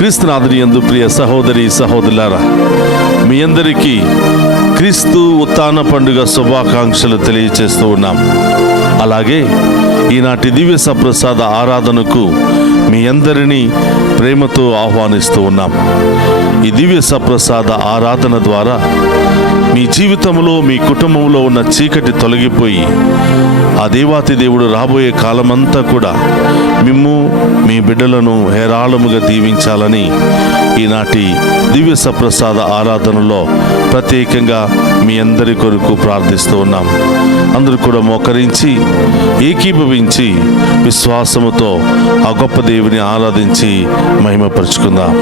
క్రీస్తునాథుని యందు ప్రియ సహోదరి సహోదరులారా, మీ అందరికీ క్రీస్తు ఉత్థాన పండుగ శుభాకాంక్షలు తెలియచేస్తూ ఉన్నాం. అలాగే ఈనాటి దివ్య సప్రసాద ఆరాధనకు మీ అందరినీ ప్రేమతో ఆహ్వానిస్తూ ఉన్నాం. ఈ దివ్య సప్రసాద ఆరాధన ద్వారా మీ జీవితంలో, మీ కుటుంబంలో ఉన్న చీకటి తొలగిపోయి ఆ దేవాతి దేవుడు రాబోయే కాలమంతా కూడా మిమ్ము, మీ బిడ్డలను హేరాళముగా దీవించాలని ఈనాటి దివ్య సప్రసాద ఆరాధనలో ప్రత్యేకంగా మీ అందరి కొరకు ప్రార్థిస్తూ ఉన్నాం. అందరూ కూడా మోకరించి ఏకీభవించి విశ్వాసముతో ఆ గొప్ప దేవుని ఆరాధించి మహిమపరుచుకుందాం.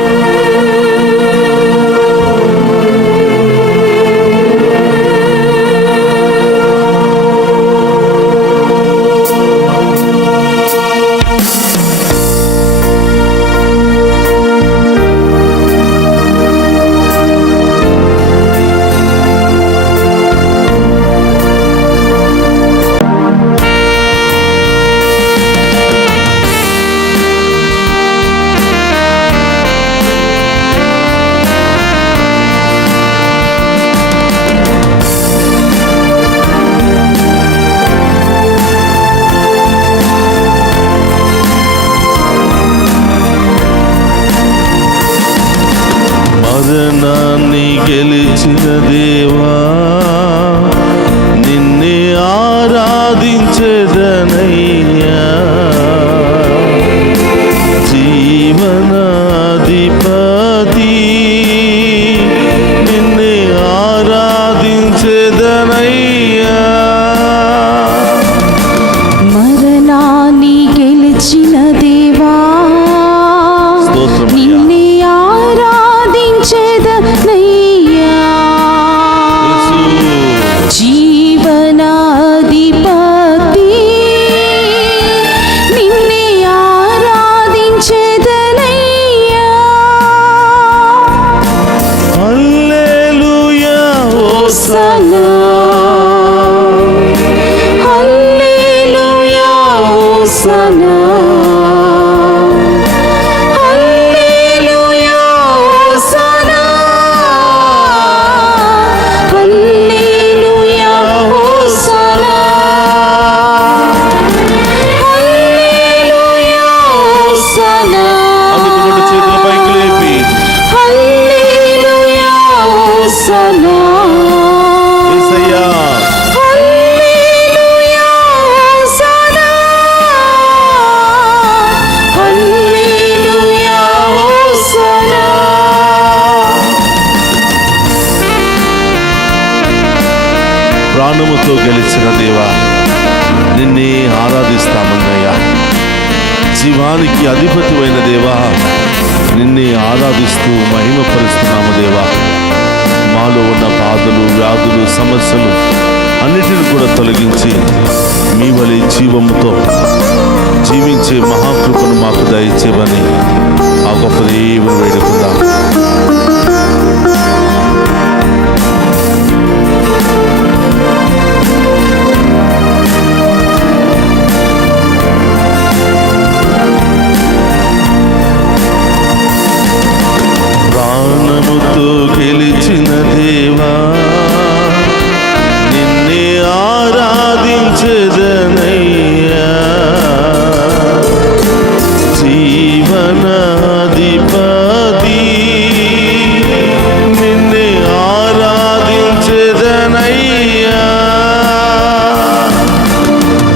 మరణాన్ని గెలిచిన దేవా, నిన్నే ఆరాధించెదనయ్యా. జీవనాధిపతి నిన్నే ఆరాధించెదనయ్యా. మరణాన్ని గెలిచిన దేవా, నిన్నే ఆరాధించెదనయ్యా. జీవనాధిపతి నిన్నే ఆరాధించెదనయ్యా. Hallelujah hosanna, hallelujah hosanna, hallelujah hosanna, hallelujah hosanna, hallelujah hosanna. అందుకు రెండు చేతుల పైకి లేపి హల్లెలూయా హోసన్నా, యేసయ్యా హల్లెలూయా హోసన్నా, హల్లెలూయా హోసన్నా. ప్రాణముతో గెలిచిన దేవా, నిన్నే ఆరాధిస్తామన్నయ్యా. జీవానికి అధిపతివైన దేవా, నిన్నే ఆరాధిస్తూ మహిమపరుస్తున్నాము దేవా. మాలో ఉన్న బాధలు, వ్యాధులు, సమస్యలు అన్నిటిని కూడా తొలగించి మీ వలె జీవముతో జీవించే మహాకృపను మాకు దయచేయమని ఆ గొప్ప దేవుని వేడుకుందాం. ప్రాణముతో గెలిచిన దేవా, నిన్నే ఆరాధించెదనయ్యా. జీవనాధిపతి నిన్నే ఆరాధించెదనయ్యా.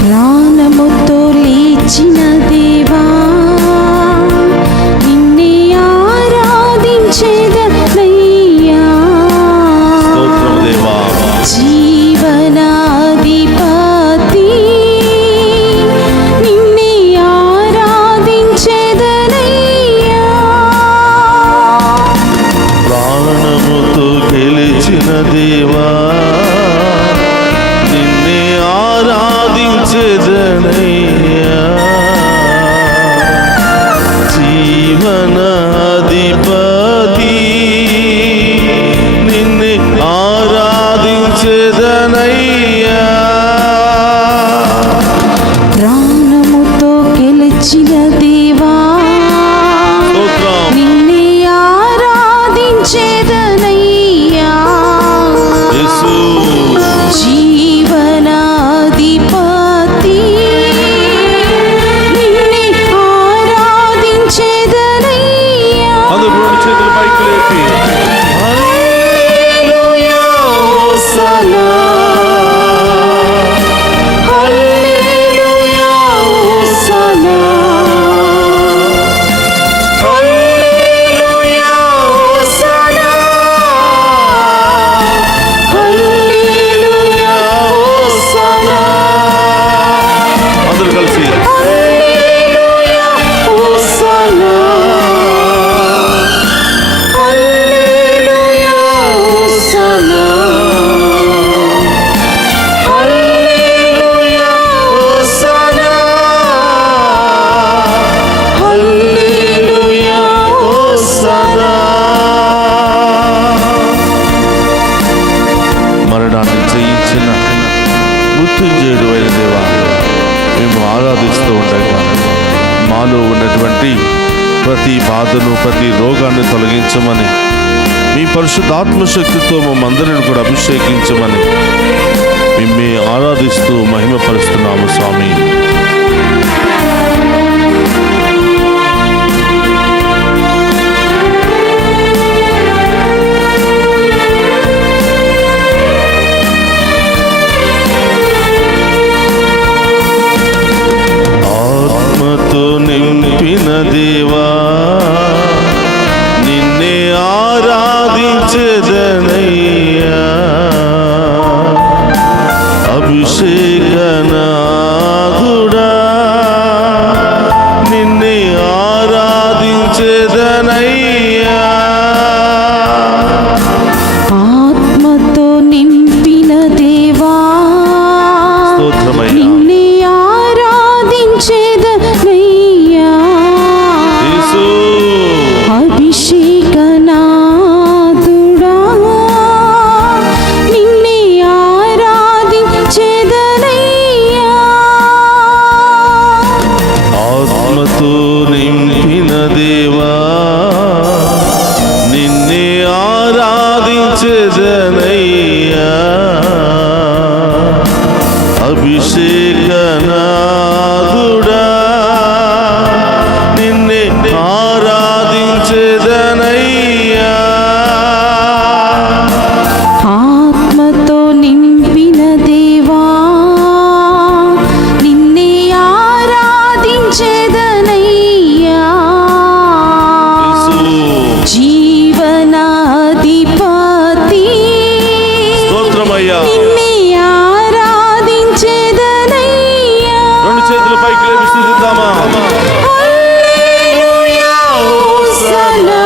ప్రాణముతో లేచిన దేవా, నిన్నే ఆరాధించెదనయ్యా. స్తోత్రం దేవా. జీవనాధిపతి నిన్నే ఆరాధించెదనయ్యా. ప్రాణముతో గెలిచిన దేవా, నిన్నే ఆరాధించెదనయ్యా. జీవనాధిపతి నిన్నే ఆరాధించెదనయ్యా. ప్రాణముతో గెలిచిన దేవా, స్తోత్రం. నిన్నే మేము ఆరాధిస్తూ ఉండగా మాలో ఉన్నటువంటి ప్రతి బాధను, ప్రతి రోగాన్ని తొలగించమని, మీ పరిశుద్ధాత్మ శక్తితో మమ్మందరిని కూడా అభిషేకించమని మిమ్మే ఆరాధిస్తూ మహిమపరుస్తున్నాము స్వామి. ఆత్మతో నింపిన దేవా, నిన్నే ఆరాధించెదనయ్యా. అభిషేకనాథుడా, నిన్నే ఆరాధించెదనయ్యా. ఆత్మతో నింపిన దేవా, స్తోత్రమయ్యా. నిన్నే ఆరాధించెదనయ్యా. యేసు అభిషేకనాథుడా, నిన్నే ఆరాధించెదనయ్యా. ఆత్మతో నింపిన దేవా, నిన్నే ఆరాధించెదనయ్యా. అభిషేకనాథుడా, నిన్నే ఆరాధించెదనయ్యా. ఆత్మతో నింపిన దేవా, నిన్నే ఆరాధించెదనయ్యా. జీవనాధిపతి, స్తోత్రమయ్యా. నిన్నే ఆరాధించెదనయ్యా. రెండు చేతుల పైకి లేపి స్తుతిద్దామా? హల్లెలూయా, hosanna.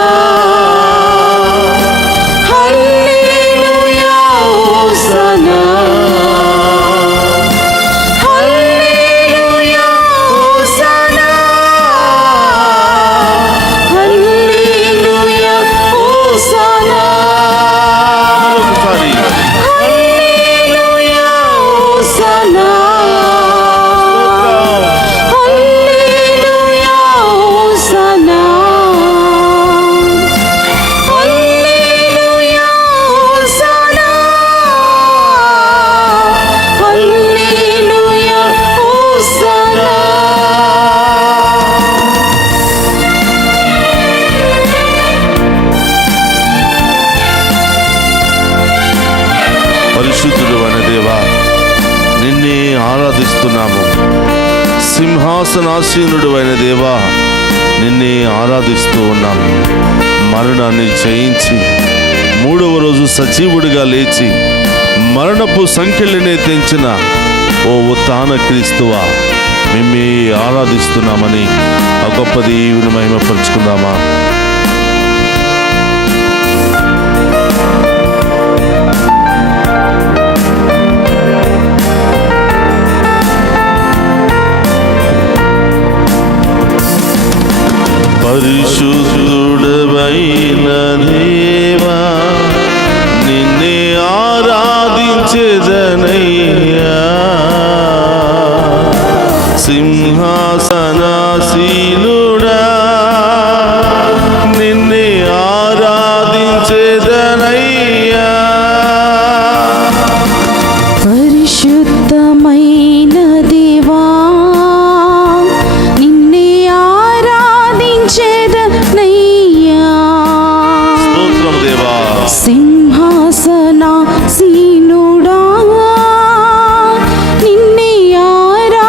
Hallelujah, hosanna. Hallelujah, hosanna. Hallelujah, hosanna. మరొకసారి. హల్లెలూయా, hosanna. Hallelujah, hosanna. Hallelujah, hosanna. Hallelujah, hosanna. పరిశుద్ధుడు అనే దేవా, నిన్నే ఆరాధిస్తున్నాము. సింహాసనాసీనుడు అయిన దేవా, నిన్నే ఆరాధిస్తూ ఉన్నాము. మరణాన్ని జయించి మూడవ రోజు సజీవుడిగా లేచి మరణపు సంఖ్యలనే తెంచిన ఓ ఉత్థాన క్రీస్తువా, మిమ్మే ఆరాధిస్తున్నామని ఆ గొప్ప దేవుని మహిమపరుచుకుందామా? పరిశుద్ధుడవైన దేవా, నిన్నే ఆరాధించెదనయ్యా. సింహాసనాసీనుడా, నిన్నే ఆరాధించెదనయ్యా. పరిశుద్ధమైన దేవా, నిన్నే ఆరాధించెదనయ్యా. స్తోత్రం దేవా. సింహాసనాసీనుడా, నిన్నే ఆరాధించెదనయ్యా.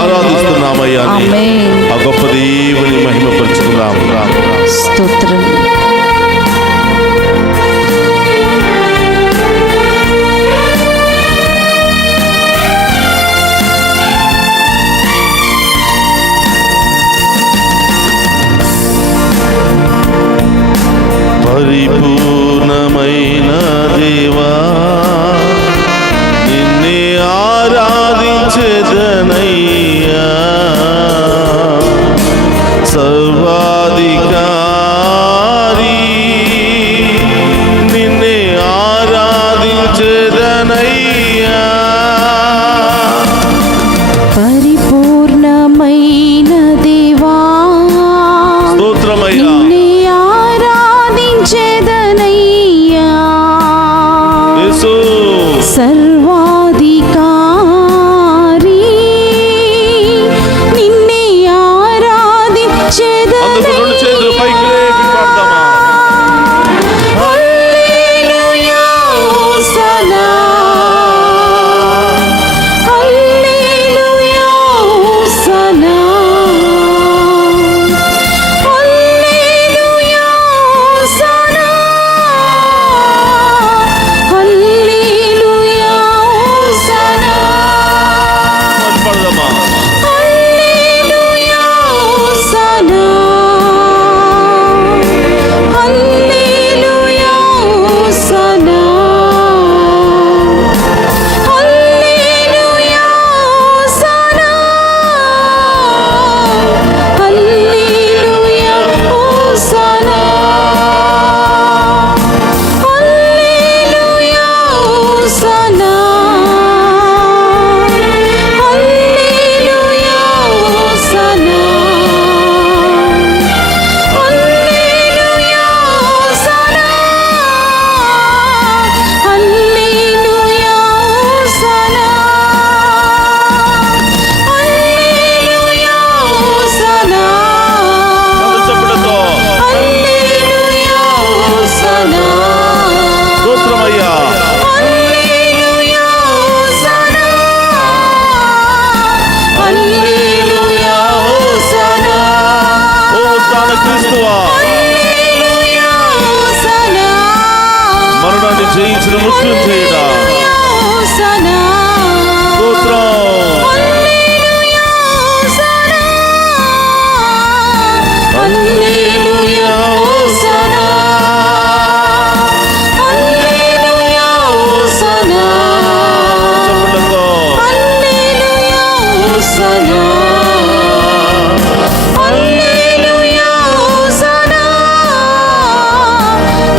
ఆరాధిస్తున్నామయ్యా అని ఆమేన్. ఆ గొప్ప దేవుని మహిమపరుచుకుందాం. స్తోత్రం. పరిపూర్ణమైన దేవా నిన్నే ఆరాధించెదనయ్యా, సర్వాధికారి నిన్నే ఆరాధించెదనయ్యా. పరిపూర్ణమైన దేవా స్తోత్రమయ్యా. నిన్నే ఆరాధించెదనయ్యా, యేసు సర్వాధికారి నిన్నే అందుకు రెండు చేతులు పైకి లేపి పాడదామా? Hallelujah hosanna, hallelujah hosanna, hallelujah hosanna, hallelujah hosanna, మరి పాడదామా? Hallelujah hosanna, hallelujah hosanna, hallelujah hosanna, hallelujah hosanna, hallelujah hosanna, hallelujah hosanna, hallelujah hosanna, hallelujah hosanna, hallelujah hosanna, చప్పట్లతో హల్లెలూయా హోసన్నా, స్తోత్రమయ్యా. హల్లెలూయా హోసన్నా, హల్లెలూయా హోసన్నా, ఓ తాన క్రీస్తువా, హల్లెలూయా hosanna, మరణాన్ని జయించిన మృత్యుంజయుడా, hosanna, స్తోత్రం. Hallelujah hosanna, hallelujah hosanna, hallelujah hosanna, చప్పట్లతో hallelujah hosanna, hallelujah hosanna,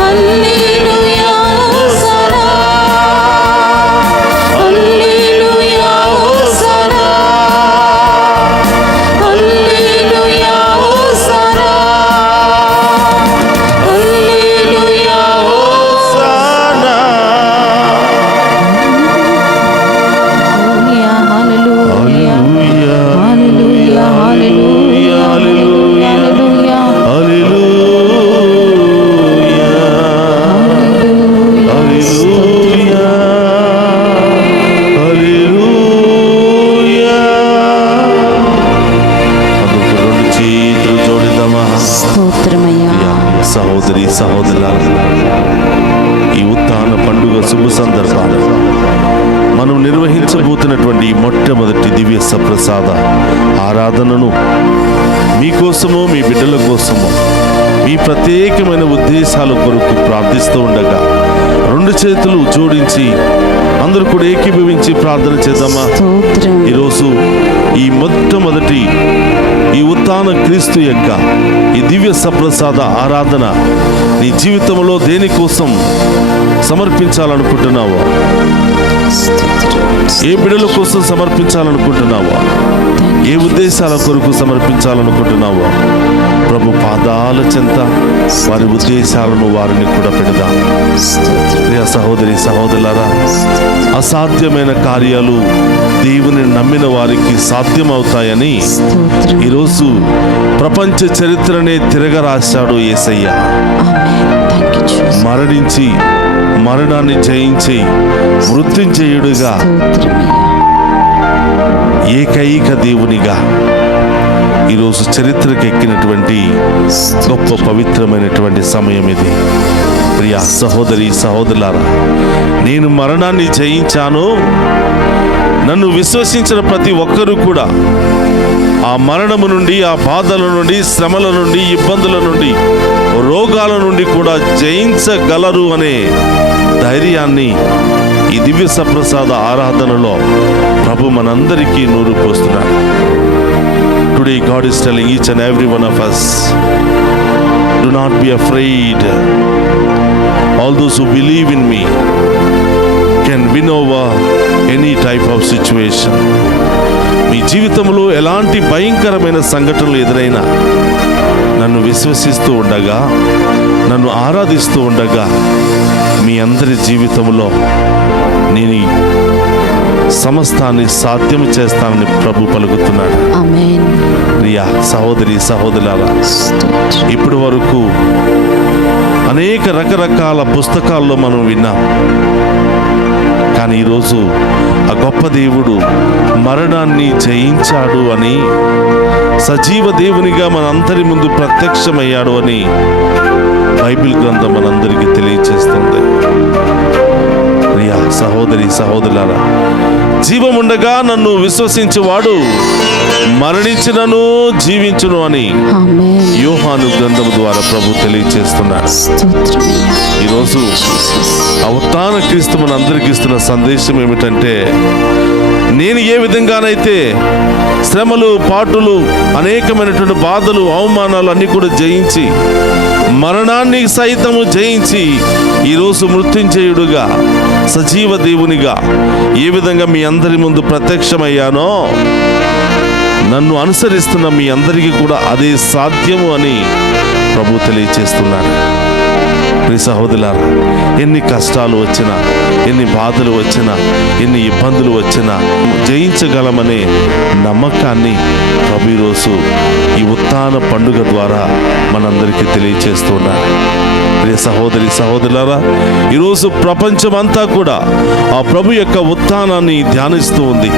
hallelujah hosanna, hallelujah hosanna, hallelujah hosanna, hallelujah సానా. హల్లెలూయా, హల్లెలూయా, హల్లెలూయా, హల్లెలూయా, హల్లెలూయా, హల్లెలూయా, హల్లెలూయా, హల్లెలూయా, హల్లెలూయా, హల్లెలూయా. అందుకు రెండు చేతులు జోడిద్దామా? స్తోత్రమయ్యా. సహోదరి సహోదరులారా, ఈ ఉత్థాన పండుగ శుభ సందర్భాలు మనం నిర్వహించబోతున్నటువంటి ఈ మొట్టమొదటి దివ్య సప్రసాద ఆరాధనను మీకోసము, మీ బిడ్డల కోసము, మీ ప్రత్యేకమైన ఉద్దేశాల కొరకు ప్రార్థిస్తూ ఉండగా రెండు చేతులు జోడించి అందరూ కూడా ఏకీభవించి ప్రార్థన చేద్దామా? స్తోత్రం. ఈరోజు ఈ మొట్టమొదటి ఈ ఉత్థాన క్రీస్తు యొక్క ఈ దివ్య సప్రసాద ఆరాధన నీ జీవితంలో దేనికోసం సమర్పించాలనుకుంటున్నావో, ఏ బిడ్డల కోసం సమర్పించాలనుకుంటున్నావో, ఏ ఉద్దేశాల కొరకు సమర్పించాలనుకుంటున్నావో ప్రభు పాదాల చెంత వారి ఉద్దేశాలను వారిని కూడా పెడదాం. ప్రియ సహోదరి సహోదరులారా, అసాధ్యమైన కార్యాలు దేవుని నమ్మిన వారికి సాధ్యమవుతాయని ఈరోజు ప్రపంచ చరిత్రనే తిరగరాశాడు యేసయ్య. మరణించి మరణాన్ని జయించి మృత్యుంజయుడిగా ఏకైక దేవునిగా ఈరోజు చరిత్రకెక్కినటువంటి గొప్ప పవిత్రమైనటువంటి సమయం ఇది. ప్రియా సహోదరి సహోదరులారా, నేను మరణాన్ని జయించాను. నన్ను విశ్వసించిన ప్రతి ఒక్కరూ కూడా ఆ మరణము నుండి, ఆ బాధల నుండి, శ్రమల నుండి, ఇబ్బందుల నుండి, రోగాల నుండి కూడా జయించగలరు అనే ధైర్యాన్ని ఈ దివ్య సప్రసాద ఆరాధనలో ప్రభు మనందరికీ నూరు పోస్తున్నాడు. Today God is telling each and every one of us, do not be afraid. All those who believe in me can win over any type of situation. మీ జీవితంలో ఎలాంటి భయంకరమైన సంఘటనలు ఎదురైనా నన్ను విశ్వసిస్తూ ఉండగా, నన్ను ఆరాధిస్తూ ఉండగా మీ అందరి జీవితంలో నేను సమస్తాన్ని సాధ్యం చేస్తానని ప్రభు పలుకుతున్నాడు. ఆమేన్. ప్రియా సహోదరి సహోదరులారా, ఇప్పటి వరకు అనేక రకరకాల పుస్తకాల్లో మనం విన్నాం. కానీ ఈరోజు ఆ గొప్ప దేవుడు మరణాన్ని జయించాడు అని, సజీవ దేవునిగా మనందరి ముందు ప్రత్యక్షమయ్యాడు అని బైబిల్ గ్రంథం మనందరికీ తెలియజేస్తుంది. ప్రియా సహోదరి సహోదరులారా, జీవముండగా నన్ను విశ్వసించువాడు మరణించినను జీవించును అని ఆమేన్. యోహాను గ్రంథము ద్వారా ప్రభు తెలియజేస్తున్నాడు. స్తోత్రమయ్యా. ఈరోజు ఆ ఉత్థాన క్రీస్తు మనందరికీ ఇస్తున్న సందేశం ఏమిటంటే, నేను ఏ విధంగానైతే శ్రమలు, పాటులు, అనేకమైనటువంటి బాధలు, అవమానాలు అన్నీ కూడా జయించి, మరణాన్ని సైతము జయించి ఈరోజు మృత్యుంజయుడుగా, సజీవ దేవునిగా ఏ విధంగా మీ అందరి ముందు ప్రత్యక్షమయ్యానో, నన్ను అనుసరిస్తున్న మీ అందరికీ కూడా అదే సాధ్యము అని ప్రభు తెలియచేస్తున్నాడు. ప్రియ సహోదరులారా, ఎన్ని కష్టాలు వచ్చినా, ఎన్ని బాధలు వచ్చినా, ఎన్ని ఇబ్బందులు వచ్చినా జయించగలమనే నమ్మకాన్ని ప్రభు ఈరోజు ఈ ఉత్థాన పండుగ ద్వారా మనందరికీ తెలియచేస్తున్నాడు. ప్రియ సహోదరి సహోదరులారా, ఈరోజు ప్రపంచమంతా కూడా ఆ ప్రభు యొక్క ఉత్థానాన్ని ధ్యానిస్తూ ఉంది,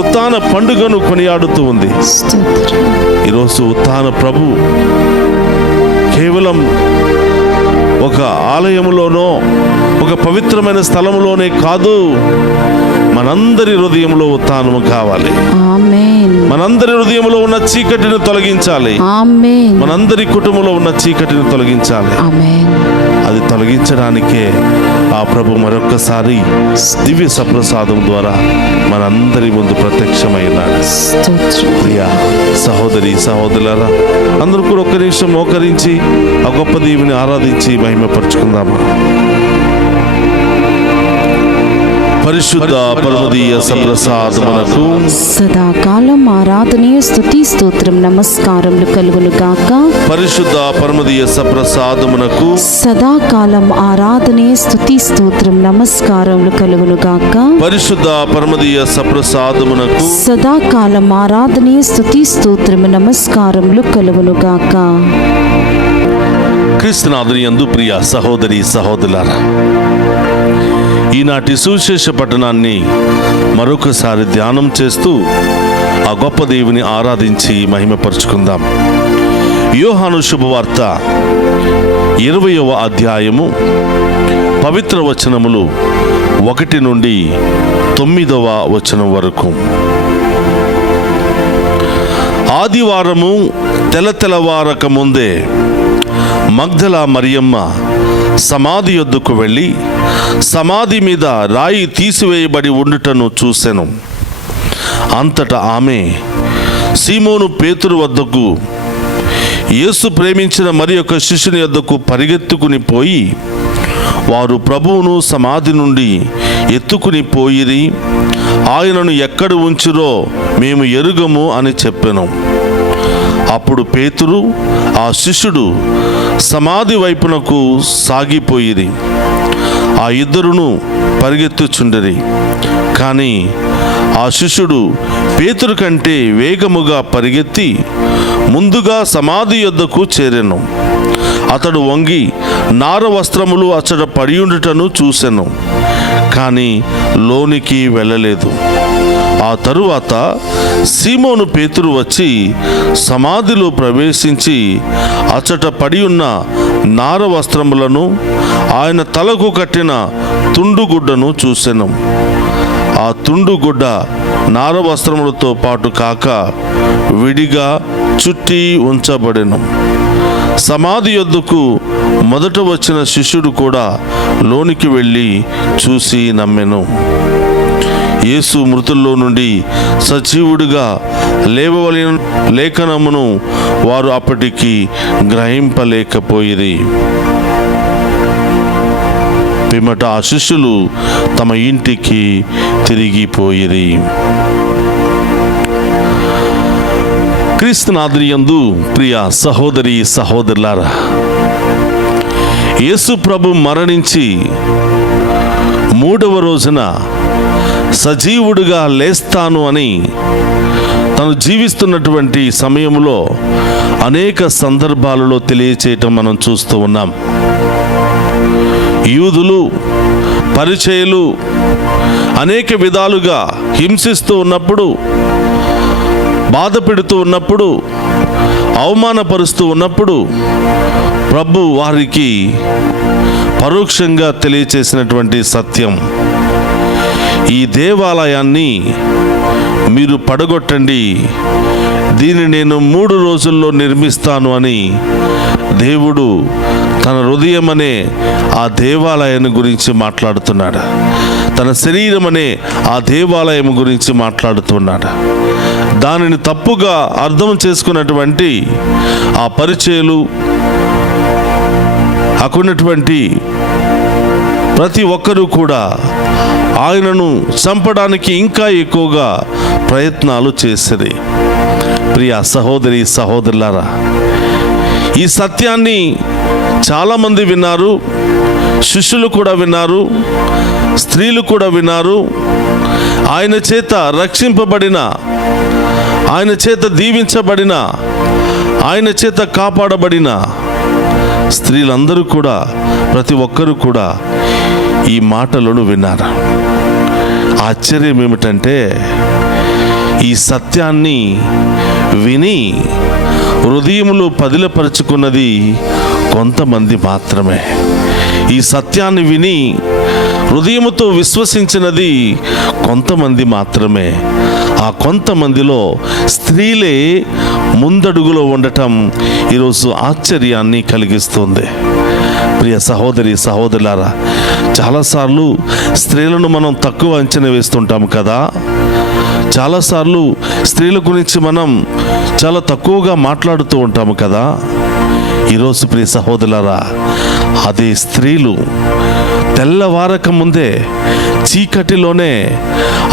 ఉత్థాన పండుగను కొనియాడుతూ ఉంది. స్తోత్రం. ఈరోజు ఉత్థాన ప్రభు కేవలం ఒక ఆలయములోనో, ఒక పవిత్రమైన స్థలములోనే కాదు, మనందరి హృదయంలో ఉత్థానము కావాలి. ఆమేన్. మనందరి హృదయంలో ఉన్న చీకటిని తొలగించాలి. ఆమేన్. మనందరి కుటుంబంలో ఉన్న చీకటిని తొలగించాలి. ఆమేన్. అది తొలగించడానికే ఆ ప్రభు మరొక్కసారి దివ్య సప్రసాదం ద్వారా మనందరి ముందు ప్రత్యక్షమైనాడు. స్తోత్రం. ప్రియా సహోదరి సహోదరులారా, అందరూ కూడా ఒక్క నిమిషం మోకరించి ఆ గొప్ప దేవుని ఆరాధించి మహిమపరుచుకుందామా. పరిశుద్ధ పరమదీయ సప్రసాదమునకు సదాకాలం ఆరాధనీయ స్తుతి స్తోత్రం నమస్కారములు కలుగును గాక. పరిశుద్ధ పరమదీయ సప్రసాదమునకు సదాకాలం ఆరాధనీయ స్తుతి స్తోత్రం నమస్కారములు కలుగును గాక. పరిశుద్ధ పరమదీయ సప్రసాదమునకు సదాకాలం ఆరాధనీయ స్తుతి స్తోత్రం నమస్కారములు కలుగును గాక. క్రీస్తునాథుని యందు ప్రియ సహోదరి సహోదరులారా, ఈనాటి సువిశేష పట్టణాన్ని మరొకసారి ధ్యానం చేస్తూ ఆ గొప్ప దేవుని ఆరాధించి మహిమపరుచుకుందాం. యోహాను శుభవార్త 20వ అధ్యాయము పవిత్ర వచనములు 1 నుండి 9వ వచనం వరకు. ఆదివారము తెల్లవారక ముందే మగ్దల మరియమ్మ సమాధి యొద్దకు వెళ్ళి సమాధి మీద రాయి తీసివేయబడి ఉండుటను చూసెను. అంతటా ఆమె సీమోను పేతురు వద్దకు, యేసు ప్రేమించిన మరి ఒక శిష్యుని వద్దకు పరిగెత్తుకుని పోయి, వారు ప్రభువును సమాధి నుండి ఎత్తుకుని పోయిరి, ఆయనను ఎక్కడ ఉంచిరో మేము ఎరుగము అని చెప్పెను. అప్పుడు పేతురు ఆ శిష్యుడు సమాధి వైపునకు సాగిపోయిరి. ఆ ఇద్దరును పరిగెత్తుచుండిరి. కానీ ఆ శిష్యుడు పేతురు కంటే వేగముగా పరిగెత్తి ముందుగా సమాధి యొద్దకు చేరెను. అతడు వంగి నార వస్త్రములు అచ్చట పడియుండుటను చూసెను, కానీ లోనికి వెళ్ళలేదు. ఆ తరువాత సీమోను పేతురు వచ్చి సమాధిలో ప్రవేశించి అచ్చట పడి ఉన్న నార వస్త్రములను ఆయన తలకు కట్టిన తుండుగుడ్డను చూసెను. ఆ తుండుగుడ్డ నార వస్త్రములతో పాటు కాక విడిగా చుట్టి ఉంచబడెను. సమాధి యొద్దకు మొదట వచ్చిన శిష్యుడు కూడా లోనికి వెళ్ళి చూసి నమ్మెను. యేసు మృతుల్లో నుండి సజీవుడిగా లేవవలెను లేఖనమును వారు అప్పటికి గ్రహింపలేకపోయిరి. పిమ్మట ఆ శిష్యులు తమ ఇంటికి తిరిగిపోయిరి. క్రీస్తునాథునియందు ప్రియ సహోదరి సహోదరులారా, యేసు ప్రభు మరణించి 3వ రోజున సజీవుడిగా లేస్తాను అని తను జీవిస్తున్నటువంటి సమయంలో అనేక సందర్భాలలో తెలియచేయటం మనం చూస్తూ ఉన్నాం. యూదులు, పరిచయులు అనేక విధాలుగా హింసిస్తూ ఉన్నప్పుడు, బాధ పెడుతూ ఉన్నప్పుడు, అవమానపరుస్తూ ఉన్నప్పుడు ప్రభు వారికి పరోక్షంగా తెలియచేసినటువంటి సత్యం, ఈ దేవాలయాన్ని మీరు పడగొట్టండి, దీన్ని నేను 3 రోజుల్లో నిర్మిస్తాను అని దేవుడు తన హృదయం అనే ఆ దేవాలయాన్ని గురించి మాట్లాడుతున్నాడు. తన శరీరం అనే ఆ దేవాలయం గురించి మాట్లాడుతున్నాడు. దానిని తప్పుగా అర్థం చేసుకున్నటువంటి ఆ పరిచయులు, అక్కడున్నటువంటి ప్రతి ఒక్కరూ కూడా ఆయనను చంపడానికి ఇంకా ఎక్కువగా ప్రయత్నాలు చేసేది. ప్రియ సహోదరి సహోదరులారా, ఈ సత్యాన్ని చాలామంది విన్నారు. శిష్యులు కూడా విన్నారు, స్త్రీలు కూడా విన్నారు. ఆయన చేత రక్షింపబడిన, ఆయన చేత దీవించబడిన, ఆయన చేత కాపాడబడిన స్త్రీలందరూ కూడా, ప్రతి ఒక్కరూ కూడా ఈ మాటలను విన్నారు. ఆశ్చర్యం ఏమిటంటే, ఈ సత్యాన్ని విని హృదయములో పదిలపరుచుకున్నది కొంతమంది మాత్రమే. ఈ సత్యాన్ని విని హృదయముతో విశ్వసించినది కొంతమంది మాత్రమే. ఆ కొంతమందిలో స్త్రీలే ముందడుగులో ఉండటం ఈరోజు ఆశ్చర్యాన్ని కలిగిస్తుంది. ప్రియ సహోదరి సహోదరులారా, చాలాసార్లు స్త్రీలను మనం తక్కువ అంచనా వేస్తుంటాం కదా. చాలాసార్లు స్త్రీల గురించి మనం చాలా తక్కువగా మాట్లాడుతూ ఉంటాము కదా. ఈరోజు ప్రియ సహోదరులారా, అదే స్త్రీలు తెల్లవారక ముందే చీకటిలోనే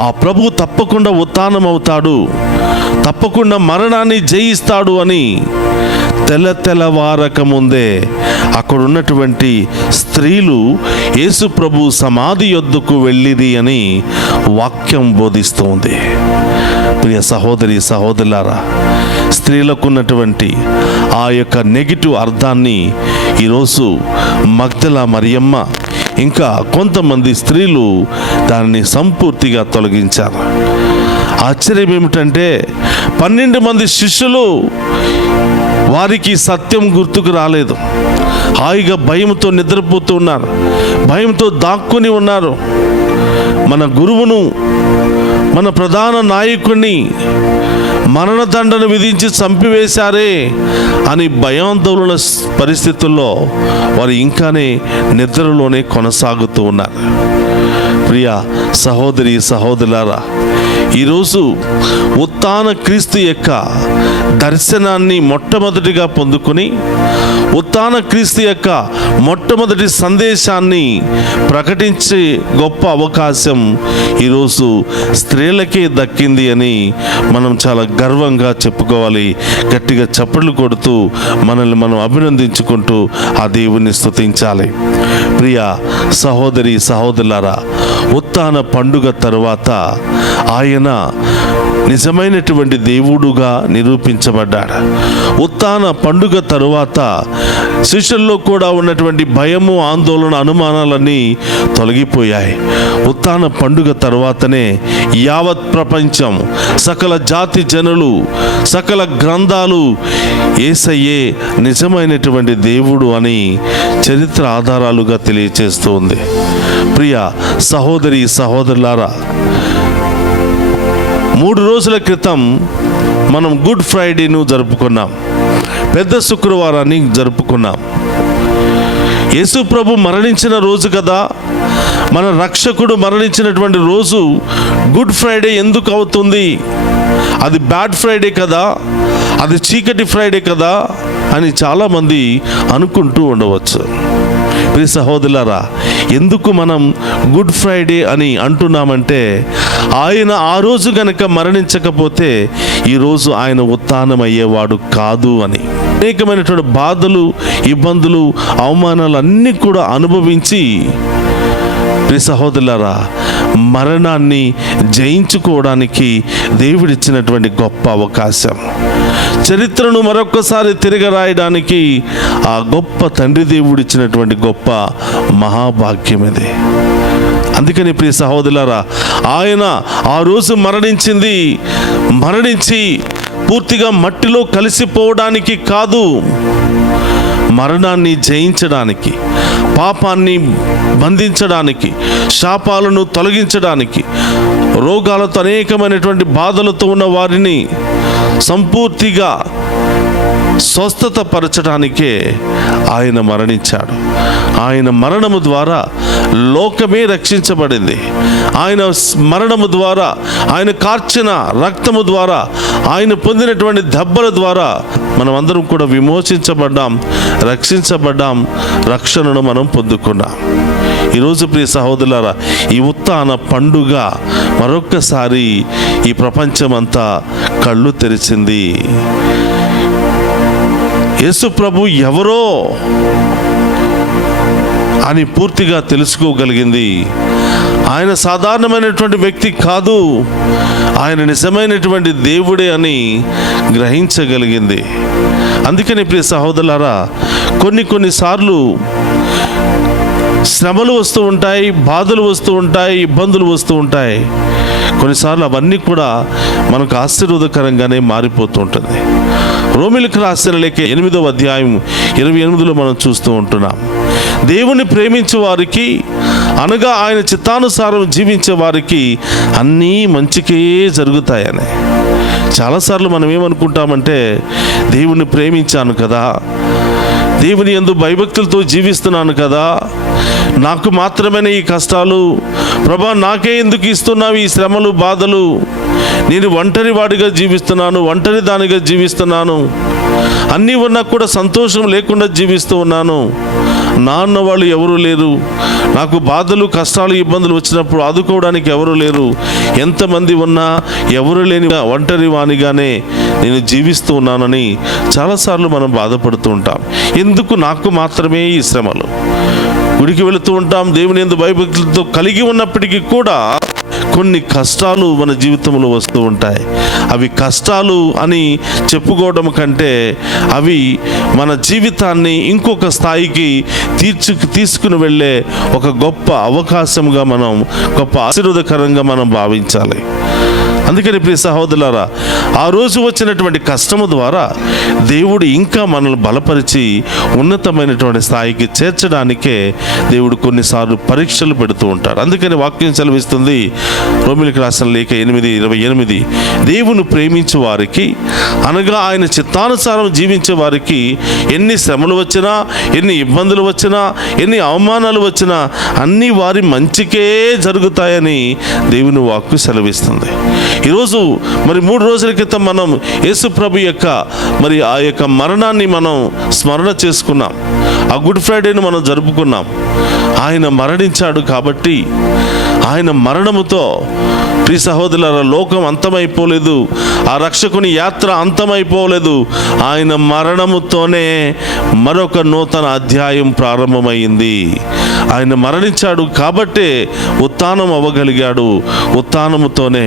ఆ ప్రభు తప్పకుండా ఉత్థానం అవుతాడు, తప్పకుండా మరణాన్ని జయిస్తాడు అని తెల్లవారక ముందే అక్కడ ఉన్నటువంటి స్త్రీలు యేసు ప్రభు సమాధి యొద్దకు వెళ్ళిది అని వాక్యం బోధిస్తుంది. ప్రియ సహోదరి సహోదరులారా, స్త్రీలకు ఉన్నటువంటి ఆ యొక్క నెగిటివ్ అర్థాన్ని ఈరోజు మగ్దల మరియమ్మ ఇంకా కొంతమంది స్త్రీలు దానిని సంపూర్తిగా తొలగించారు. ఆశ్చర్యం ఏమిటంటే, 12 మంది శిష్యులు, వారికి సత్యం గుర్తుకు రాలేదు. హాయిగా భయంతో నిద్రపోతూ ఉన్నారు, భయంతో దాక్కుని ఉన్నారు. మన గురువును, మన ప్రధాన నాయకుడిని మరణదండను విధించి చంపివేశారే అని భయాందోళన పరిస్థితుల్లో వారు ఇంకానే నిద్రలోనే కొనసాగుతూ ఉన్నారు. ప్రియ సహోదరి సహోదరులారా, ఈరోజు ఉత్థాన క్రీస్తు యొక్క దర్శనాన్ని మొట్టమొదటిగా పొందుకొని ఉత్థాన క్రీస్తు యొక్క మొట్టమొదటి సందేశాన్ని ప్రకటించే గొప్ప అవకాశం ఈరోజు స్త్రీలకే దక్కింది అని మనం చాలా గర్వంగా చెప్పుకోవాలి. గట్టిగా చప్పట్లు కొడుతూ మనల్ని మనం అభినందించుకుంటూ ఆ దేవుని స్తుతించాలి. ప్రియ సహోదరి సహోదరులారా, ఉత్థాన పండుగ తరువాత ఆయన నిజమైనటువంటి దేవుడుగా నిరూపించబడ్డాడు. ఉత్థాన పండుగ తరువాత శిష్యుల్లో కూడా ఉన్నటువంటి భయము, ఆందోళన, అనుమానాలన్నీ తొలగిపోయాయి. ఉత్థాన పండుగ తరువాతనే యావత్ ప్రపంచం, సకల జాతి జనులు, సకల గ్రంథాలు యేసయ్యే నిజమైనటువంటి దేవుడు అని చరిత్ర ఆధారాలుగా తెలియచేస్తూ ఉంది. ప్రియ సహోదరి సహోదరులారా, 3 రోజుల క్రితం మనం గుడ్ ఫ్రైడేను జరుపుకున్నాం, పెద్ద శుక్రవారాన్ని జరుపుకున్నాం. యేసు ప్రభు మరణించిన రోజు కదా, మన రక్షకుడు మరణించినటువంటి రోజు గుడ్ ఫ్రైడే ఎందుకు అవుతుంది? అది బ్యాడ్ ఫ్రైడే కదా, అది చీకటి ఫ్రైడే కదా అని చాలామంది అనుకుంటూ ఉండవచ్చు. ప్రియ సహోదరులారా, ఎందుకు మనం గుడ్ ఫ్రైడే అని అంటున్నామంటే, ఆయన ఆ రోజు గనక మరణించకపోతే ఈరోజు ఆయన ఉత్థానం అయ్యేవాడు కాదు అని. అనేకమైనటువంటి బాధలు, ఇబ్బందులు, అవమానాలు అన్నీ కూడా అనుభవించి ప్రియ సహోదరులారా, మరణాన్ని జయించుకోవడానికి దేవుడిచ్చినటువంటి గొప్ప అవకాశం, చరిత్రను మరొక్కసారి తిరగరాయడానికి ఆ గొప్ప తండ్రి దేవుడిచ్చినటువంటి గొప్ప మహాభాగ్యం ఇది. అందుకని ప్రియ సహోదరులారా, ఆయన ఆ రోజు మరణించి పూర్తిగా మట్టిలో కలిసిపోవడానికి కాదు, మరణాన్ని జయించడానికి, పాపాన్ని బంధించడానికి, శాపాలను తొలగించడానికి, రోగాలతో అనేకమైనటువంటి బాధలతో ఉన్న వారిని సంపూర్తిగా స్వస్థత పరచడానికే ఆయన మరణించాడు. ఆయన మరణము ద్వారా లోకమే రక్షించబడింది. ఆయన మరణము ద్వారా, ఆయన కార్చిన రక్తము ద్వారా, ఆయన పొందినటువంటి దెబ్బల ద్వారా మనం అందరం కూడా విమోచించబడ్డాం, రక్షించబడ్డాం, రక్షణను మనం పొందుకున్నాం. ఈరోజు ప్రియ సహోదరులారా, ఈ ఉత్థాన పండుగ మరొక్కసారి ఈ ప్రపంచమంతా కళ్ళు తెరిచింది. యేసు ప్రభు ఎవరో అని పూర్తిగా తెలుసుకోగలిగింది. ఆయన సాధారణమైనటువంటి వ్యక్తి కాదు, ఆయన నిజమైనటువంటి దేవుడే అని గ్రహించగలిగింది. అందుకని ప్రియ సహోదరులారా, కొన్నిసార్లు శ్రమలు వస్తూ ఉంటాయి, బాధలు వస్తూ ఉంటాయి, ఇబ్బందులు వస్తూ ఉంటాయి. కొన్నిసార్లు అవన్నీ కూడా మనకు ఆశీర్వాదకరంగానే మారిపోతూ ఉంటుంది. రోమీయులకు రాసిన లేఖ 8వ అధ్యాయం 28లో మనం చూస్తూ ఉంటున్నాం, దేవుని ప్రేమించే వారికి, అనగా ఆయన చిత్తానుసారం జీవించే వారికి అన్నీ మంచికే జరుగుతాయని. చాలాసార్లు మనం ఏమనుకుంటామంటే, దేవుని ప్రేమించాను కదా, దేవుని యందు భయభక్తులతో జీవిస్తున్నాను కదా, నాకు మాత్రమే ఈ కష్టాలు, ప్రభా నాకే ఎందుకు ఇస్తున్నావు ఈ శ్రమలు, బాధలు, నేను ఒంటరి వాడిగా జీవిస్తున్నాను, ఒంటరి దానిగా జీవిస్తున్నాను, అన్నీ ఉన్నా కూడా సంతోషం లేకుండా జీవిస్తూ ఉన్నాను, నాన్న వాళ్ళు ఎవరు లేరు, నాకు బాధలు, కష్టాలు, ఇబ్బందులు వచ్చినప్పుడు ఆదుకోవడానికి ఎవరు లేరు, ఎంతమంది ఉన్నా ఎవరు లేని ఒంటరి వానిగానే నేను జీవిస్తూ ఉన్నానని చాలాసార్లు మనం బాధపడుతూ ఉంటాం. ఎందుకు నాకు మాత్రమే ఈ శ్రమలు? గుడికి వెళుతూ ఉంటాం, దేవుని యందు భయభక్తులతో కలిగి ఉన్నప్పటికీ కూడా కొన్ని కష్టాలు మన జీవితంలో వస్తూ ఉంటాయి. అవి కష్టాలు అని చెప్పుకోవడం కంటే అవి మన జీవితాన్ని ఇంకొక స్థాయికి తీసుకుని వెళ్ళే ఒక గొప్ప అవకాశంగా మనం, గొప్ప ఆశీర్వాదకరంగా మనం భావించాలి. అందుకని ప్రియ సహోదరులారా, ఆ రోజు వచ్చినటువంటి కష్టము ద్వారా దేవుడు ఇంకా మనల్ని బలపరిచి ఉన్నతమైనటువంటి స్థాయికి చేర్చడానికే దేవుడు కొన్నిసార్లు పరీక్షలు పెడుతూ ఉంటాడు. అందుకని వాక్యం సెలవిస్తుంది, రోమీయులకు రాసిన లేఖ 8:28, దేవుని ప్రేమించే వారికి, అనగా ఆయన చిత్తానుసారం జీవించే వారికి ఎన్ని శ్రమలు వచ్చినా, ఎన్ని ఇబ్బందులు వచ్చినా, ఎన్ని అవమానాలు వచ్చినా అన్నీ వారి మంచికే జరుగుతాయని దేవుని వాక్కు సెలవిస్తుంది. ఈరోజు మరి 3 రోజుల క్రితం మనం యేసు ప్రభు యొక్క మరి ఆ యొక్క మరణాన్ని మనం స్మరణ చేసుకున్నాం. ఆ గుడ్ ఫ్రైడేను మనం జరుపుకున్నాం. ఆయన మరణించాడు కాబట్టి ఆయన మరణముతో ప్రియ సహోదరులారా, లోకం అంతమైపోలేదు, ఆ రక్షకుని యాత్ర అంతమైపోలేదు. ఆయన మరణముతోనే మరొక నూతన అధ్యాయం ప్రారంభమైంది. ఆయన మరణించాడు కాబట్టే ఉత్థానం అవ్వగలిగాడు. ఉత్థానముతోనే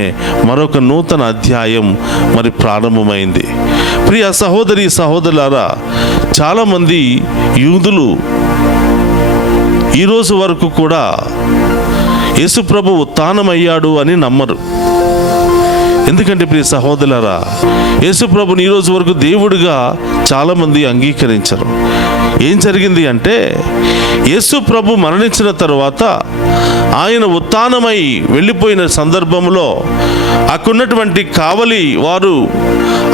మరొక నూతన అధ్యాయం మరి ప్రారంభమైంది. ప్రియ సహోదరి సహోదరులారా, చాలామంది యూదులు ఈరోజు వరకు కూడా యేసు ప్రభు ఉత్థానమయ్యాడు అని నమ్మరు. ఎందుకంటే ప్రియ సహోదరులారా, యేసు ప్రభుని ఈరోజు వరకు దేవుడిగా చాలామంది అంగీకరించరు. ఏం జరిగింది అంటే, యేసు ప్రభు మరణించిన తరువాత ఆయన ఉత్థానమై వెళ్ళిపోయిన సందర్భంలో అక్కడున్నటువంటి కావలి వారు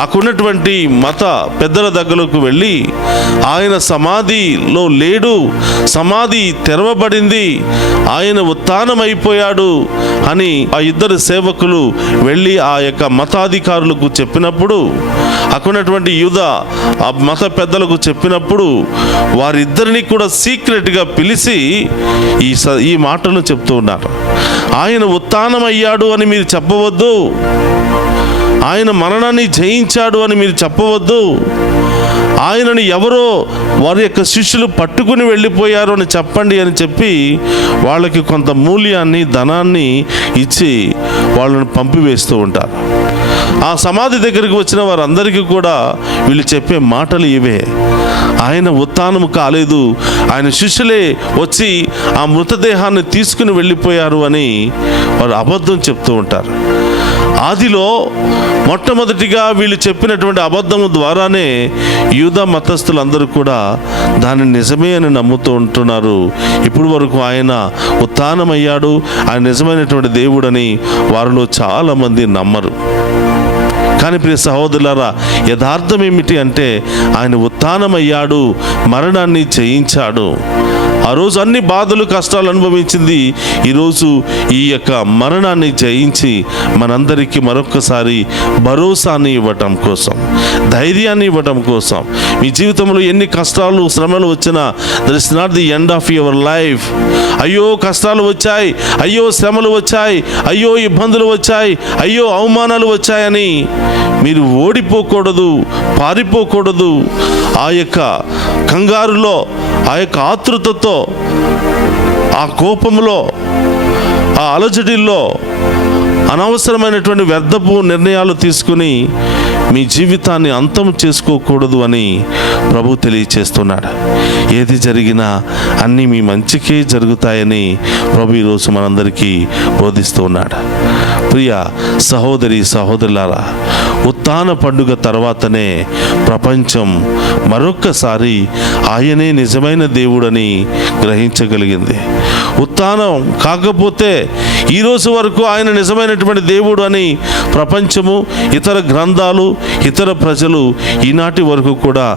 అక్కడున్నటువంటి మత పెద్దల దగ్గరకు వెళ్ళి, ఆయన సమాధిలో లేడు, సమాధి తెరవబడింది, ఆయన ఉత్థానమైపోయాడు అని ఆ ఇద్దరు సేవకులు వెళ్ళి ఆ యొక్క మతాధికారులకు చెప్పినప్పుడు, అక్కడున్నటువంటి యూద ఆ మత పెద్దలకు చెప్పినప్పుడు, వారిద్దరిని కూడా సీక్రెట్గా పిలిచి ఈ మాటలను చెప్తూ ఉన్నారు. ఆయన ఉత్థానమయ్యాడు అని మీరు చెప్పవద్దు, ఆయన మరణాన్ని జయించాడు అని మీరు చెప్పవద్దు, ఆయనను ఎవరో వారి యొక్క శిష్యులు పట్టుకుని వెళ్ళిపోయారు అని చెప్పండి అని చెప్పి వాళ్ళకి కొంత మూల్యాన్ని, ధనాన్ని ఇచ్చి వాళ్ళని పంపివేస్తూ ఉంటారు. ఆ సమాధి దగ్గరికి వచ్చిన వారందరికీ కూడా వీళ్ళు చెప్పే మాటలు ఇవే: ఆయన ఉత్థానము కాలేదు, ఆయన శిష్యులే వచ్చి ఆ మృతదేహాన్ని తీసుకుని వెళ్ళిపోయారు అని వారు అబద్ధం చెప్తూ ఉంటారు. ఆదిలో మొట్టమొదటిగా వీళ్ళు చెప్పినటువంటి అబద్ధము ద్వారానే యూదా మతస్థులందరూ కూడా దాన్ని నిజమే అని నమ్ముతూ ఉంటున్నారు. ఇప్పుడు వరకు ఆయన ఉత్థానమయ్యాడు, ఆయన నిజమైనటువంటి దేవుడని వారిలో చాలామంది నమ్మరు. కానీ ప్రియ సహోదరులారా, యథార్థం ఏమిటి అంటే, ఆయన ఉత్థానమయ్యాడు, మరణాన్ని జయించాడు. ఆ రోజు అన్ని బాధలు కష్టాలు అనుభవించింది, ఈరోజు ఈ యొక్క మరణాన్ని జయించి మనందరికీ మరొక్కసారి భరోసాని ఇవ్వటం కోసం, ధైర్యాన్ని ఇవ్వటం కోసం. మీ జీవితంలో ఎన్ని కష్టాలు శ్రమలు వచ్చినా, that is not the end of your life. అయ్యో కష్టాలు వచ్చాయి, అయ్యో శ్రమలు వచ్చాయి, అయ్యో ఇబ్బందులు వచ్చాయి, అయ్యో అవమానాలు వచ్చాయని మీరు ఓడిపోకూడదు, పారిపోకూడదు. ఆ యొక్క కంగారులో, ఆ యొక్క ఆతృతతో, ఆ కోపంలో, ఆ అలజడిల్లో అనవసరమైనటువంటి వ్యర్థపు నిర్ణయాలు తీసుకుని మీ జీవితాన్ని అంతం చేసుకోకూడదు అని ప్రభు తెలియచేస్తున్నాడు. ఏది జరిగినా అన్నీ మీ మంచికే జరుగుతాయని ప్రభు ఈరోజు మనందరికీ బోధిస్తూ ఉన్నాడు. ప్రియ సహోదరి సహోదరులారా, ఉత్థాన పండుగ తర్వాతనే ప్రపంచం మరొక్కసారి ఆయనే నిజమైన దేవుడని గ్రహించగలిగింది. ఉత్థానం కాకపోతే ఈరోజు వరకు ఆయన నిజమైనటువంటి దేవుడు అని ప్రపంచము, ఇతర గ్రంథాలు, ఇతర ప్రజలు ఈనాటి వరకు కూడా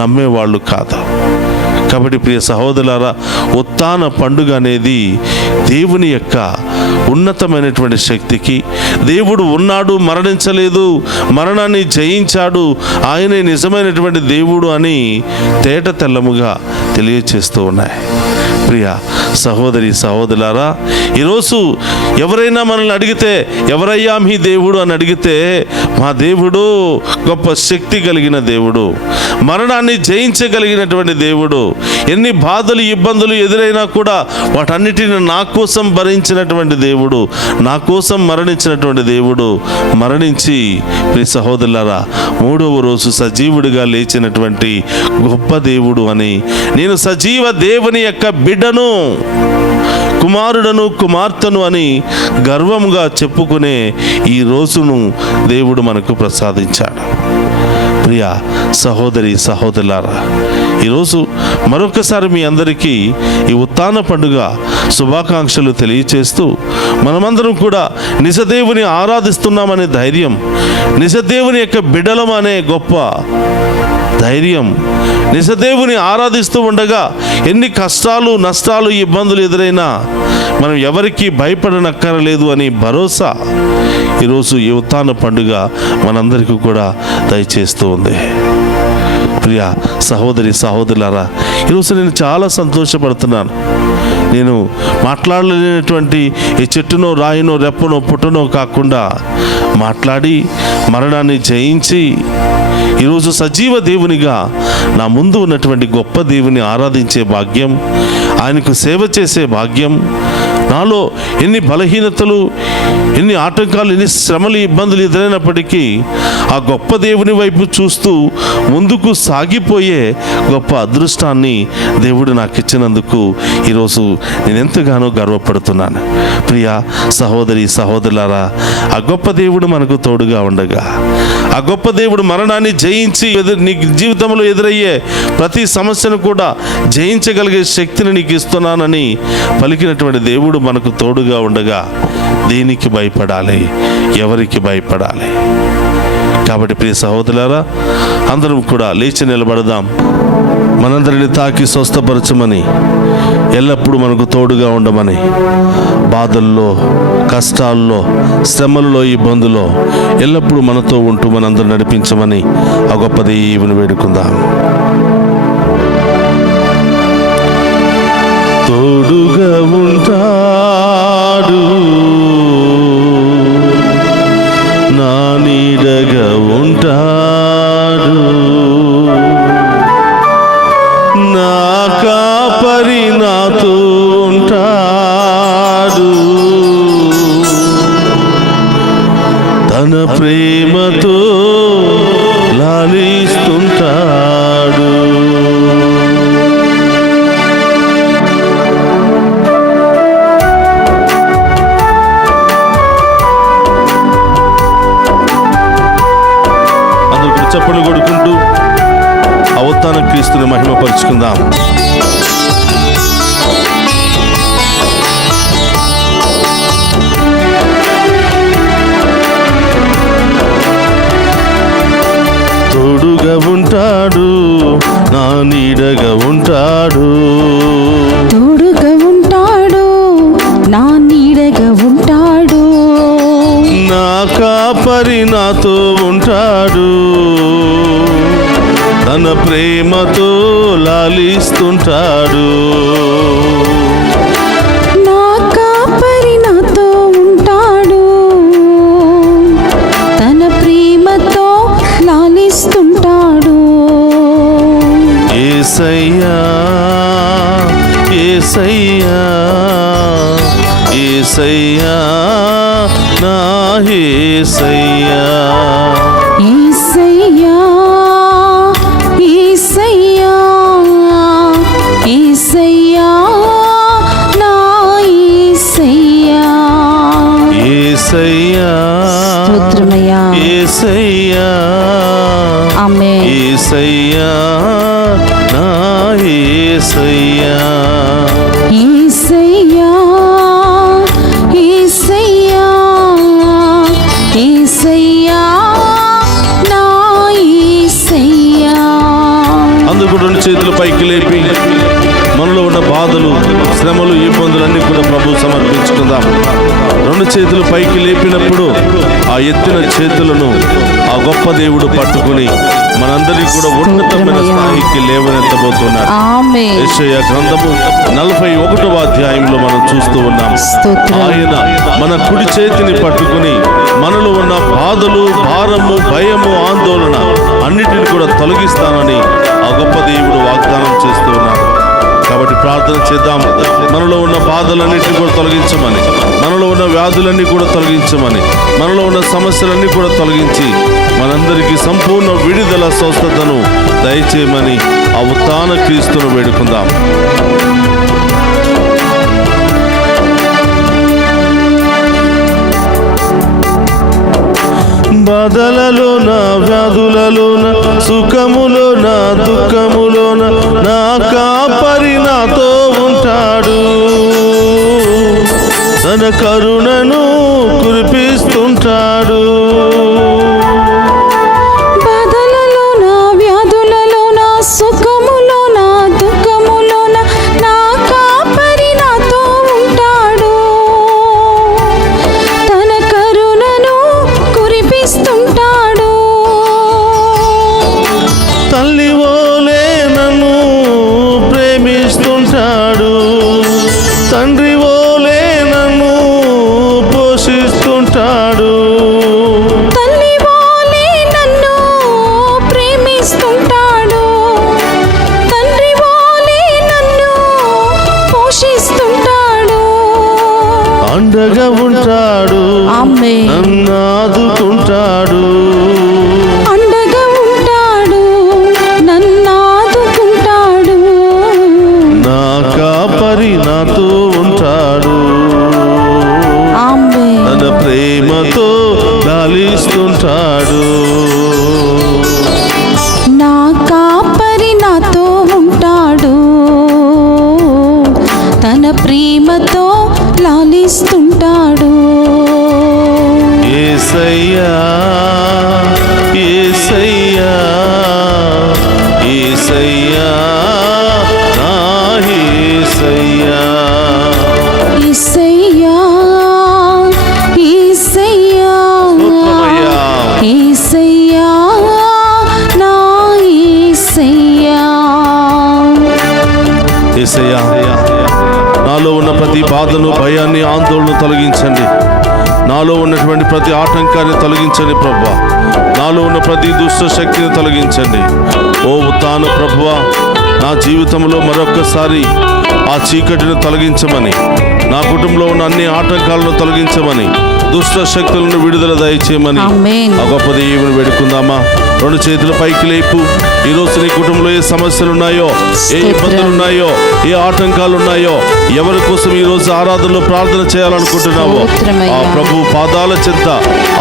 నమ్మేవాళ్ళు కాదు. కాబట్టి ప్రియ సహోదరులారా, ఉత్థాన పండుగ అనేది దేవుని యొక్క ఉన్నతమైనటువంటి శక్తికి, దేవుడు ఉన్నాడు, మరణించలేదు, మరణాన్ని జయించాడు, ఆయనే నిజమైనటువంటి దేవుడు అని తేట తెల్లముగా తెలియచేస్తూ ఉన్నాయి. ప్రియ సహోదరి సహోదరులారా, ఈరోజు ఎవరైనా మనల్ని అడిగితే, ఎవరయ్యా మీ దేవుడు అని అడిగితే, మా దేవుడు గొప్ప శక్తి కలిగిన దేవుడు, మరణాన్ని జయించగలిగినటువంటి దేవుడు. ఎన్ని బాధలు ఇబ్బందులు ఎదురైనా కూడా వాటన్నిటిని నా కోసం భరించినటువంటి దేవుడు, నా కోసం మరణించినటువంటి దేవుడు, మరణించి ప్రియ సహోదరులారా మూడవ రోజు సజీవుడిగా లేచినటువంటి గొప్ప దేవుడు అని, నేను సజీవ దేవుని యొక్క బిడ్డను, కుమారుడను కుమార్తెను అని గర్వంగా చెప్పుకునే ఈ రోజును దేవుడు మనకు ప్రసాదించాడు. ప్రియ సహోదరి సహోదరులారా, ఈరోజు మరొకసారి మీ అందరికీ ఈ ఉత్థాన పండుగ శుభాకాంక్షలు తెలియచేస్తూ, మనమందరం కూడా నిజదేవుని ఆరాధిస్తున్నామనే ధైర్యం, నిజదేవుని యొక్క బిడ్డలం అనే గొప్ప ధైర్యం, నిజదేవుని ఆరాధిస్తూ ఉండగా ఎన్ని కష్టాలు, నష్టాలు, ఇబ్బందులు ఎదురైనా మనం ఎవరికి భయపడనక్కరలేదు అని భరోసా ఈరోజు ఈ ఉత్థాన పండుగ మనందరికీ కూడా దయచేస్తూ ఉంది. ప్రియ సహోదరి సహోదరులారా, ఈరోజు నేను చాలా సంతోషపడుతున్నాను. నేను మాట్లాడలేనటువంటి ఈ చెట్టునో రాయినో రెప్పనో పుట్టనో కాకుండా మాట్లాడి మరణాన్ని జయించి ఈరోజు సజీవ దేవునిగా నా ముందు ఉన్నటువంటి గొప్ప దేవుని ఆరాధించే భాగ్యం, ఆయనకు సేవ చేసే భాగ్యం, నాలో ఎన్ని బలహీనతలు, ఎన్ని ఆటంకాలు, ఎన్ని శ్రమలు, ఇబ్బందులు ఎదురైనప్పటికీ ఆ గొప్ప దేవుని వైపు చూస్తూ ముందుకు సాగిపోయే గొప్ప అదృష్టాన్ని దేవుడు నాకు ఇచ్చినందుకు ఈరోజు నేను ఎంతగానో గర్వపడుతున్నాను. ప్రియ సహోదరి సహోదరులారా, ఆ గొప్ప దేవుడు మనకు తోడుగా ఉండగా, ఆ గొప్ప దేవుడు మరణాన్ని జయించి నీ జీవితంలో ఎదురయ్యే ప్రతి సమస్యను కూడా జయించగలిగే శక్తిని నీకు ఇస్తున్నానని పలికినటువంటి దేవుడు మనకు తోడుగా ఉండగా దేనికి భయపడాలి, ఎవరికి భయపడాలి? కాబట్టి ప్రియ సహోదరులారా, అందరం కూడా లేచి నిలబడదాం. మనందరిని తాకి స్వస్థపరచమని, ఎల్లప్పుడూ మనకు తోడుగా ఉండమని, బాధల్లో, కష్టాల్లో, శ్రమలలో, ఇబ్బందుల్లో ఎల్లప్పుడూ మనతో ఉంటూ మనందరూ నడిపించమని ఆ గొప్ప దేవుని వేడుకుందాం. తోడుగా ఉంటాడు, నా నీడగా ఉంటాడు, నా కాపరి నాతో ఉంటాడు, తన ప్రేమతో లాలిస్తుంటాడు. చప్పట్లు కొడుకుంటూ అవతాన క్రీస్తుని మహిమపరుచుకుందాం. తోడుగా ఉంటాడు, నా నీడగా ఉంటాడు, తోడుగా ఉంటాడు, నా నీడగా ఉంటాడు, నా కాపరి నాతో ఉంటాడు, తన ప్రేమతో లాలిస్తుంటాడు. నా కాపరి నాతో ఉంటాడు, తన ప్రేమతో లాలిస్తుంటాడు. యేసయ్యా యేసయ్యా యేసయ్యా నా యేసయ్యా, యేసయ్యా యేసయ్యా యేసయ్యా నా యేసయ్యా, యేసయ్యా స్తోత్రమయ్యా, యేసయ్యా ఆమేన్, యేసయ్యా నా యేసయ్యా, యేసయ్యా యేసయ్యా యేసయ్యా నా యేసయ్యా. అందుకు రెండు చేతులు పైకి లేపి మనలో ఉన్న బాధలు, శ్రమలు, ఇబ్బందులన్నీ కూడా ప్రభు సమర్పించుకుందాం. రెండు చేతులు పైకి లేపినప్పుడు ఆ ఎత్తిన చేతులను ఆ గొప్ప దేవుడు పట్టుకుని మనందరికీ కూడా ఉన్నతమైన స్థాయికి లేవనెత్తబోతున్నాడు. యెషయా గ్రంథము 41వ అధ్యాయంలో మనం చూస్తూ ఉన్నాం. ఆయన మన కుడి చేతిని పట్టుకుని మనలో ఉన్న బాధలు, భారము, భయము, ఆందోళన అన్నిటిని కూడా తొలగిస్తానని ఆ గొప్ప దేవుడు వాగ్దానం చేస్తూ ఉన్నాడు. కాబట్టి ప్రార్థన చేద్దాం. మనలో ఉన్న బాధలన్నింటినీ కూడా తొలగించమని, మనలో ఉన్న వ్యాధులన్నీ కూడా తొలగించమని, మనలో ఉన్న సమస్యలన్నీ కూడా తొలగించి మనందరికీ సంపూర్ణ విడుదల, స్వస్థతను దయచేయమని ఆ ఉత్థాన క్రీస్తును వేడుకుందాం. బాధలలోన, వ్యాధులలోన, సుఖములోన, దుఃఖములోన నా కాపరి నాతో ఉంటాడు, తన కరుణను కురిపిస్తుంటాడు. బాధలలోన, వ్యాధులలోన, సుఖములోన, దుఃఖములోన నా కాపరి నాతో ఉంటాడు, తన కరుణను కురిపిస్తుంటాడు. తల్లి ఓలే నన్ను ప్రేమిస్తుంటాడు, అండగా ఉంటాడు, ఆమేన్. నన్ను ఆదుకుంటాడు, అండగా ఉంటాడు, నన్ను ఆదుకుంటాడు, నా కాపరి నాతో ఉంటాడు, ఆమేన్. తన ప్రేమతో లాలిస్తుంటాడు, నా కాపరి నాతో ఉంటాడు, తన ప్రేమతో లాలిస్తుంటాడు. యేసయ్యా యేసయ్యా యేసయ్యా నా యేసయ్యా, యేసయ్యా యేసయ్యా స్తోత్రమయ్యా. యేసయ్యా నా యేసయ్యా. యేసయ్యా, నాలో ఉన్న ప్రతి బాధను, భయాన్ని, ఆందోళన తొలగించండి. నాలో ఉన్నటువంటి ప్రతి ఆటంకాన్ని తొలగించండి ప్రభువా. నాలో ఉన్న ప్రతి దుష్ట శక్తిని తొలగించండి. ఓ ఉత్తాన ప్రభువా, నా జీవితంలో మరొక్కసారి ఆ చీకటిని తొలగించమని, నా కుటుంబంలో ఉన్న అన్ని ఆటంకాలను తొలగించమని, దుష్ట శక్తులను విడుదల దయచేయమని ఆమేన్. ఆ గొప్ప దేవుని వేడుకుందామా. రెండు చేతుల పైకి లేపు. ఈరోజు నీ కుటుంబంలో ఏ సమస్యలు ఉన్నాయో, ఏ ఇబ్బందులు ఉన్నాయో, ఏ ఆటంకాలు ఉన్నాయో, ఎవరి కోసం ఈ రోజు ఆరాధనలో ప్రార్థన చేయాలనుకుంటున్నావో ఆ ప్రభు పాదాల చెంత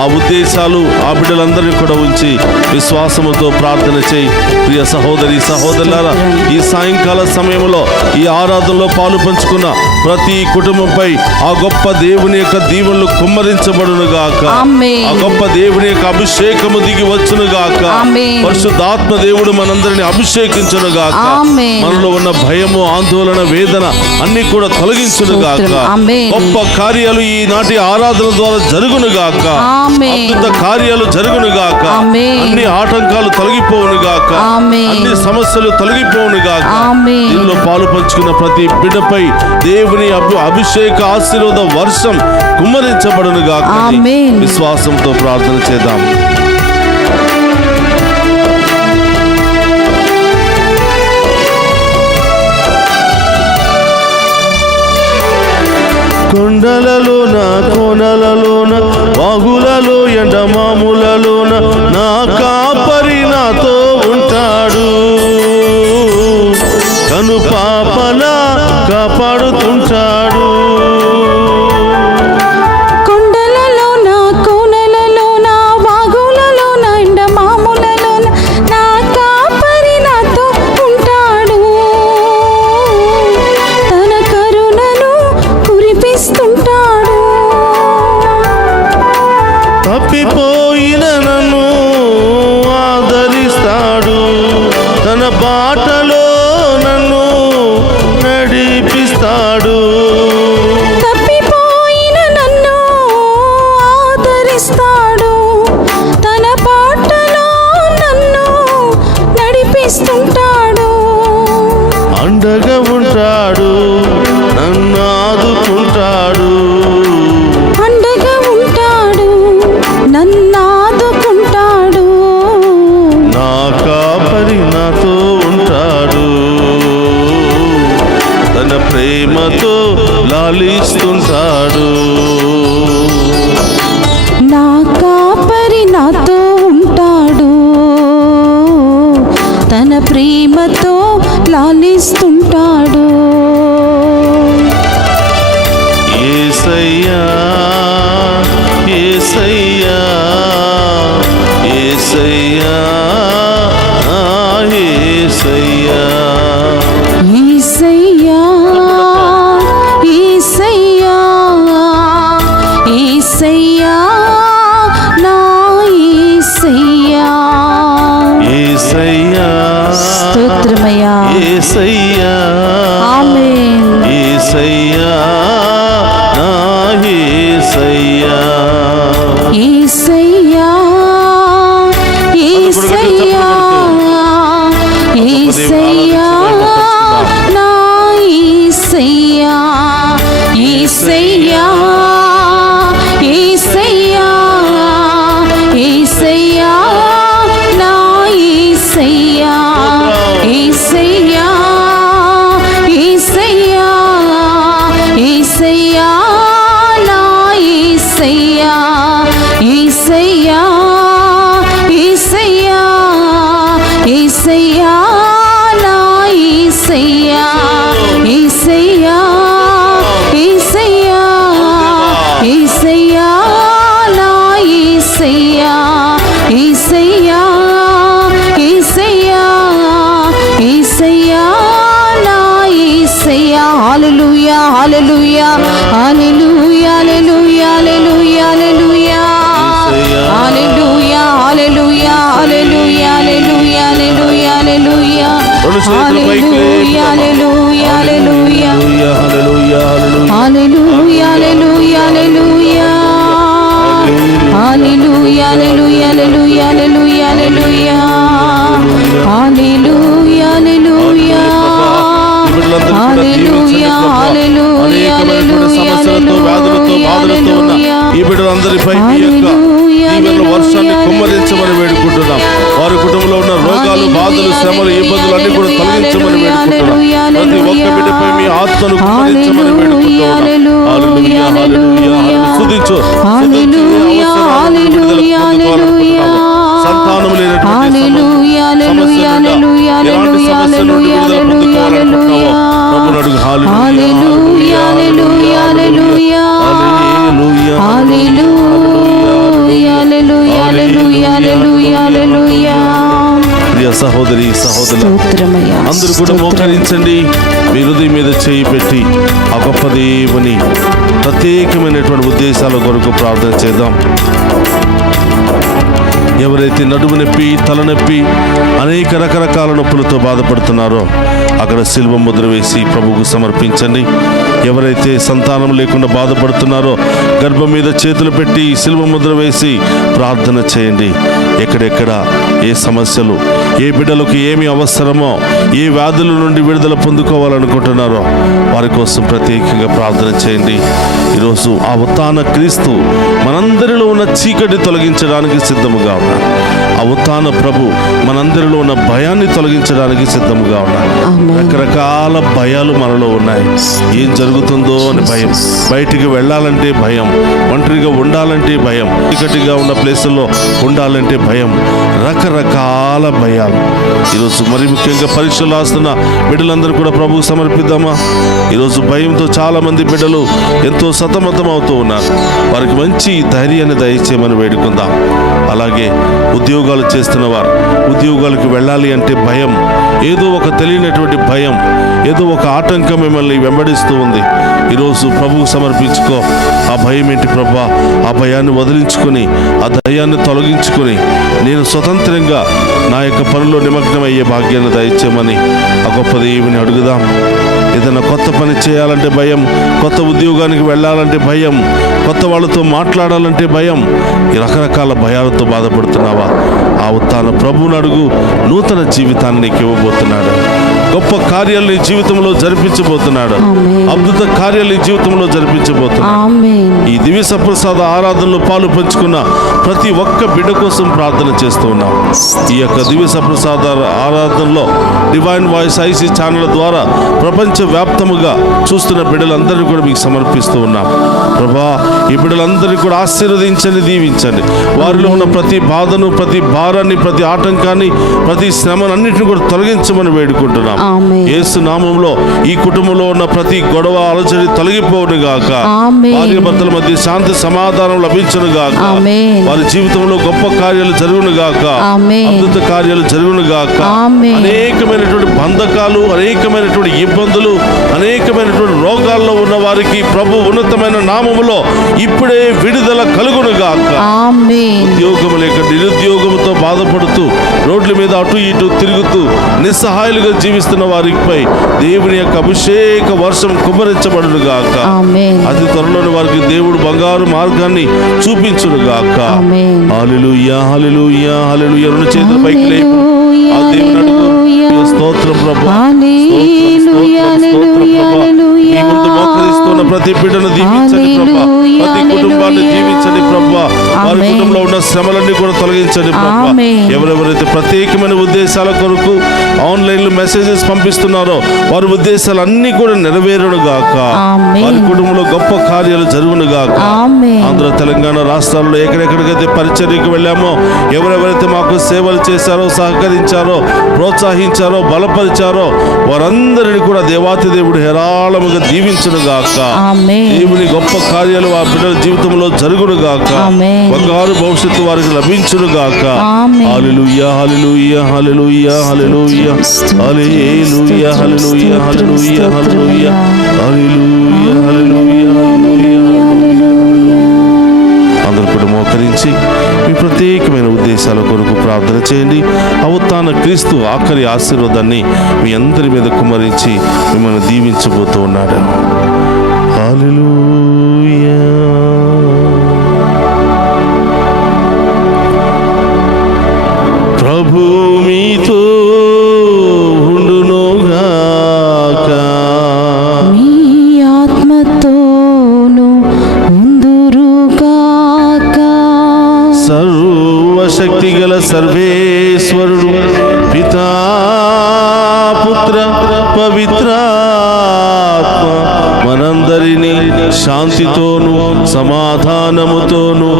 ఆ ఉద్దేశాలు ఆ బిడ్డలందరినీ కూడా ఉంచి విశ్వాసముతో ప్రార్థన చేయి. ప్రియ సహోదరి సహోదరులారా, ఈ సాయంకాల సమయంలో ఈ ఆరాధనలో పాలు పంచుకున్న ప్రతి కుటుంబంపై ఆ గొప్ప దేవుని యొక్క దీవెనలు కుమ్మరించబడును గాక. ఆమేన్. ఆ గొప్ప దేవుని యొక్క అభిషేకము దిగి వచ్చును గాక. ఆమేన్. పరిశుద్ధాత్మ దేవుడు మనందరిని అభిషేకించును గాక. ఆమేన్. మనలో ఉన్న భయము, ఆందోళన, వేదన అన్ని కూడా తొలగించును గాక. ఆమేన్. గొప్ప కార్యాలు ఈనాటి ఆరాధన ద్వారా జరుగును గాక. ఆమేన్. అద్భుత కార్యాలు జరుగును గాక. ఆమేన్. అన్ని ఆటంకాలు తొలగిపోవును గాక. ఆమేన్. అన్ని సమస్యలు తొలగిపోవును గాక. ఆమేన్. దీనిలో పాలు పంచుకున్న ప్రతి బిడ్డపై దేవుని అభిషేక ఆశీర్వాద వర్షం కుమ్మరించబడును గాక. ఆమేన్. విశ్వాసంతో ప్రార్థన చేద్దాం. కొండలలోన, కోనలలోన, వాగులలో, ఎండమాములలోన నా కాపరి నాతో ఉంటాడు, కను పాపలా కాపాడుతుంటాడు. కొండలలోన, కోనలలోన, వాగులలోన, ఎండమాములలోన నా కాపరి నాతో ఉంటాడు, తన కరుణను కురిపిస్తుంటాడు. తప్పిపోయిన నన్ను ఆదరిస్తాడు, తన బాటలో నన్ను నడిపిస్తాడు. తప్పిపోయిన నన్ను ఆదరిస్తాడు, తన బాటలో నన్ను నడిపిస్తుంటాడు. అండగా ఉంటాడు, నన్ను ఆదుకుంటాడు, అండగా ఉంటాడు, నన్ను ఆదుకుంటాడు, నా కాపరి నాతో ఉంటాడు, తన ప్రేమతో లాలిస్తుంటాడు. నా కాపరి నాతో ఉంటాడు, తన ప్రేమతో లాలిస్తుంటాడు. యేసయ్యా యేసయ్యా యేసయ్యా నా యేసయ్యా, యేసయ్యా యేసయ్యా యేసయ్యా నా యేసయ్యా. యేసయ్యా స్తోత్రమయ్యా. యేసయ్యా ఆమేన్. యేసయ్యా నా యేసయ్యా, యేసయ్యా యేసయ్యా యేసయ్యా నా యేసయ్యా. యేసయ్యా యేసయ్యా యేసయ్యా నా యేసయ్యా. యేసయ్యా యేసయ్యా హల్లెలూయా హల్లెలూయా హల్లెలూయా హల్లెలూయా హల్లెలూయా హల్లెలూయా హల్లెలూయా హల్లెలూయా హల్లెలూయా హల్లెలూయా రెండు చేతులు పైకి లేపి హల్లెలూయా హల్లెలూయా హల్లెలూయా హల్లెలూయా హల్లెలూయా హల్లెలూయా హల్లెలూయా హల్లెలూయా హల్లెలూయా హల్లెలూయా హల్లెలూయా హల్లెలూయా హల్లెలూయా హల్లెలూయా హల్లెలూయా హల్లెలూయా సమస్యలతో వ్యాధులతో బాధలతో ఉన్న ఈ బిడ్డలందరిపై ఈ యొక్క దీవెనల వర్షాన్ని కుమ్మరించమని వేడుకుంటున్నాం. వారి కుటుంబంలో ఉన్న రోగాలు, బాధలు, శ్రమలు, ఇబ్బందులు అన్ని కూడా తొలగించమని వేడుకుంటున్నాం. ప్రతి ఒక్క బిడ్డపై మీ ఆత్మను కుమ్మరించమని వేడుకుంటున్నాం. హల్లెలూయా హల్లెలూయా స్తుతించు. సంతానం లేనటువంటి ఎలాంటి సమస్య నుండి విడుదల పొందుకోవాలనుకుంటున్నావో ప్రభువును అడుగు. హల్లెలూయా హల్లెలూయా హల్లెలూయా ప్రియ సహోదరి సహోదరులు అందరూ కూడా మోకరించండి. మీ హృదయం మీద చేయి పెట్టి ఆ గొప్ప దేవుని ప్రత్యేకమైనటువంటి ఉద్దేశాల కొరకు ప్రార్థన చేద్దాం. ఎవరైతే నడుము నొప్పి, తలనొప్పి, అనేక రకరకాల నొప్పులతో బాధపడుతున్నారో అక్కడ శిలువ ముద్ర వేసి ప్రభువుకు సమర్పించండి. ఎవరైతే సంతానం లేకుండా బాధపడుతున్నారో గర్భం మీద చేతులు పెట్టి శిలువ ముద్ర వేసి ప్రార్థన చేయండి. ఎక్కడెక్కడ ఏ సమస్యలు, ఏ బిడ్డలకు ఏమి అవసరమో, ఏ వ్యాధుల నుండి విడుదల పొందుకోవాలనుకుంటున్నారో వారి కోసం ప్రత్యేకంగా ప్రార్థన చేయండి. ఈరోజు ఆ ఉత్థాన క్రీస్తు మనందరిలో ఉన్న చీకటి తొలగించడానికి సిద్ధముగా ఉన్నాడు. ఆ ఉత్థాన ప్రభు మనందరిలో ఉన్న భయాన్ని తొలగించడానికి సిద్ధముగా ఉన్నాడు. రకరకాల భయాలు మనలో ఉన్నాయి. ఏం జరుగుతుందో అని భయం, బయటికి వెళ్ళాలంటే భయం, ఒంటరిగా ఉండాలంటే భయం, చీకటిగా ఉన్న ప్లేసుల్లో ఉండాలంటే భయం, రకరకాల భయాలు. ఈరోజు మరి ముఖ్యంగా పరీక్షలు రాస్తున్న బిడ్డలందరూ కూడా ప్రభువుకు సమర్పిద్దామా? ఈరోజు భయంతో చాలా మంది బిడ్డలు ఎంతో సతమతం అవుతూ ఉన్నారు. వారికి మంచి ధైర్యాన్ని దయచేయమని వేడుకుందాం. అలాగే ఉద్యోగాలు చేస్తున్న వారు ఉద్యోగాలకు వెళ్ళాలి అంటే భయం, ఏదో ఒక తెలియనటువంటి భయం, ఏదో ఒక ఆటంకం మిమ్మల్ని వెంబడిస్తూ ఉంది. ఈరోజు ప్రభువుకు సమర్పించుకో. ఆ భయం ఏంటి ప్రభా? ఆ భయాన్ని వదిలించుకొని, ఆ దయాన్ని తొలగించుకొని నేను స్వతంత్రంగా నా యొక్క పనిలో నిమగ్నమయ్యే భాగ్యాన్ని దయచేయమని ఆ గొప్ప దేవుని అడుగుదాం. ఏదైనా కొత్త పని చేయాలంటే భయం, కొత్త ఉద్యోగానికి వెళ్ళాలంటే భయం, కొత్త వాళ్ళతో మాట్లాడాలంటే భయం, ఈ రకరకాల భయాలతో బాధపడుతున్నావా? ఆ ఉత్థాన ప్రభువుని అడుగు. నూతన జీవితాన్ని నీకు ఇవ్వబోతున్నాడు. గొప్ప కార్యాలు నీ జీవితంలో జరిపించబోతున్నాడు. అద్భుత కార్యాలు నీ జీవితంలో జరిపించబోతున్నాడు. ఈ దివ్య సప్రసాద ఆరాధనలో పాలు పంచుకున్న ప్రతి ఒక్క బిడ్డ కోసం ప్రార్థన చేస్తూ ఉన్నాం. ఈ యొక్క దివ్య సప్రసాద ఆరాధనలో డివైన్ వాయిస్ ఐసీ ఛానల్ ద్వారా ప్రపంచ వ్యాప్తముగా చూస్తున్న బిడ్డలందరినీ కూడా మీకు సమర్పిస్తూ ఉన్నాం. ప్రభా, ఈ బిడ్డలందరినీ కూడా ఆశీర్వదించండి, దీవించండి. వారిలో ఉన్న ప్రతి బాధను, ప్రతి భారాన్ని, ప్రతి ఆటంకాన్ని, ప్రతి శ్రమను అన్నింటిని కూడా తొలగించమని వేడుకుంటున్నాం. యేసు నామములో ఈ కుటుంబంలో ఉన్న ప్రతి గొడవ, అలజడి తొలగిపోవును గాక. భార్య భర్తల మధ్య శాంతి సమాధానం లభించును గాక. వారి జీవితంలో గొప్ప కార్యాలు జరుగును గాక. అద్భుత కార్యాలు జరుగును గాక. అనేకమైనటువంటి బంధకాలు, అనేకమైనటువంటి ఇబ్బందులు, అనేకమైనటువంటి రోగాల్లో ఉన్న వారికి ప్రభు ఉన్నతమైన నామములో ఇప్పుడే విడుదల కలుగును గాక. ఉద్యోగం లేక నిరుద్యోగంతో బాధపడుతూ రోడ్ల మీద అటు ఇటు తిరుగుతూ నిస్సహాయులుగా జీవిస్తున్న వారిపై దేవుని యొక్క అభిషేక వర్షం కుమ్మరించబడును గాక. అతి త్వరలోని వారికి దేవుడు బంగారు మార్గాన్ని చూపించును గాక. హల్లెలూయా హల్లెలూయా హల్లెలూయా. రెండు చేతులు పైకి లేపు. ఆ దేవుని అడుగు. స్తోత్రం ప్రభువా, మీ ముందు మోకరిస్తున్న ప్రతి బిడ్డను దీవించండి ప్రభా. ప్రతి కుటుంబాన్ని దీవించండి ప్రభా. వారి కుటుంబంలో ఉన్న శ్రమలన్నీ కూడా తొలగించండి ప్రభా. ఎవరెవరైతే ప్రత్యేకమైన ఉద్దేశాల కొరకు ఆన్లైన్ లో మెసేజెస్ పంపిస్తున్నారో వారి ఉద్దేశాలు అన్ని కూడా నెరవేరును గాక. వారి కుటుంబంలో గొప్ప కార్యాలు జరుగును గాక. ఆంధ్ర తెలంగాణ రాష్ట్రాల్లో ఎక్కడెక్కడికైతే పరిచర్యకు వెళ్ళామో, ఎవరెవరైతే మాకు సేవలు చేశారో, సహకరించారో, ప్రోత్సహించారో, బలపరిచారో వారందరినీ కూడా దేవాతి దేవుడు హేరాళముగా దీవించును గాక. ఆమేన్. దేవుని గొప్ప కార్యాలు ఆ బిడ్డల జీవితంలో జరుగును గాక. ఆమేన్. బంగారు భవిష్యత్తు వారికి లభించును గాక. ఆమేన్. హల్లెలూయా హల్లెలూయా హల్లెలూయా హల్లెలూయా హల్లెలూయా హల్లెలూయా హల్లెలూయా హల్లెలూయా హల్లెలూయా హల్లెలూయా. అందరూ కూడా మోకరించి మీ ప్రత్యేకమైన ఉద్దేశాల కొరకు ప్రార్థన చేయండి. అవతాన క్రీస్తు ఆఖరి ఆశీర్వాదాన్ని మీ అందరి మీద కుమ్మరించి మిమ్మల్ని దీవించబోతూ ఉన్నాడు. హల్లెలూయా. ప్రభు మీతో ఉండునుగాక. మీ ఆత్మతోను ఉందురుగాక. సర్వశక్తి గల సర్వేశ్వరుడు పితా పుత్ర పవిత్రాత్మ మనందరినీ శాంతితోను సమాధానముతోను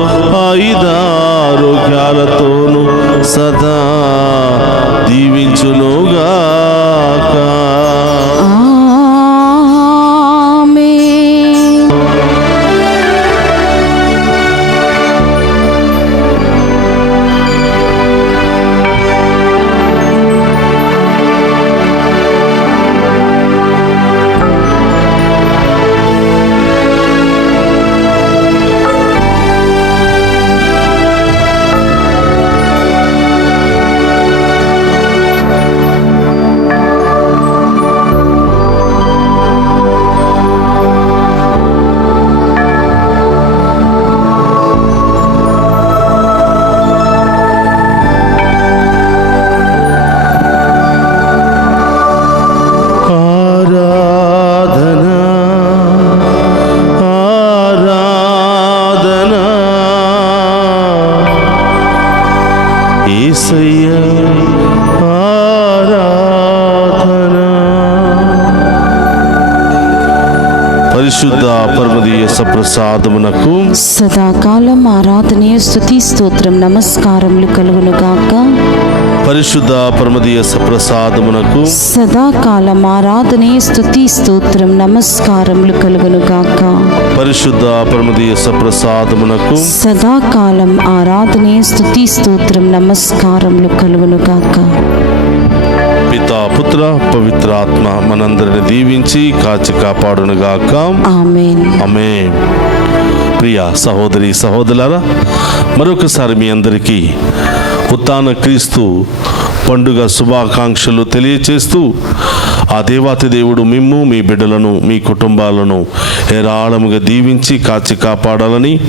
ఆయుధారోగ్యాలతోను సదా దీవించునుగాక. ఆమేన్. యేసయ్యా ఆరాధన. పరిశుద్ధ పరమదీయ సప్రసాదమునకు సదాకాలం ఆరాధనీయ స్తుతి స్తోత్రం నమస్కారములు కలుగునుగాక. పరిశుద్ధ పరమదీయ సప్రసాదమునకు సదాకాలం ఆరాధనీయ స్తుతి స్తోత్రం నమస్కారములు కలుగునుగాక. పరిశుద్ధ పరమదీయ సప్రసాదమునకు సదాకాలం ఆరాధనీయ స్తుతి స్తోత్రం నమస్కారములు కలుగునుగాక. పితా పుత్ర పవిత్రాత్మ మనందరిని దీవించి కాచి కాపాడునుగాక. ఆమేన్. ఆమేన్. ప్రియ సహోదరి సహోదరులారా, మరొకసారి మీ అందరికీ ఉత్థాన క్రీస్తు పండుగ శుభాకాంక్షలు తెలియచేస్తూ ఆ దేవాతి దేవుడు మిమ్ము మీ బిడ్డలను మీ కుటుంబాలను ఏరాళముగా దీవించి కాచి కాపాడాలని,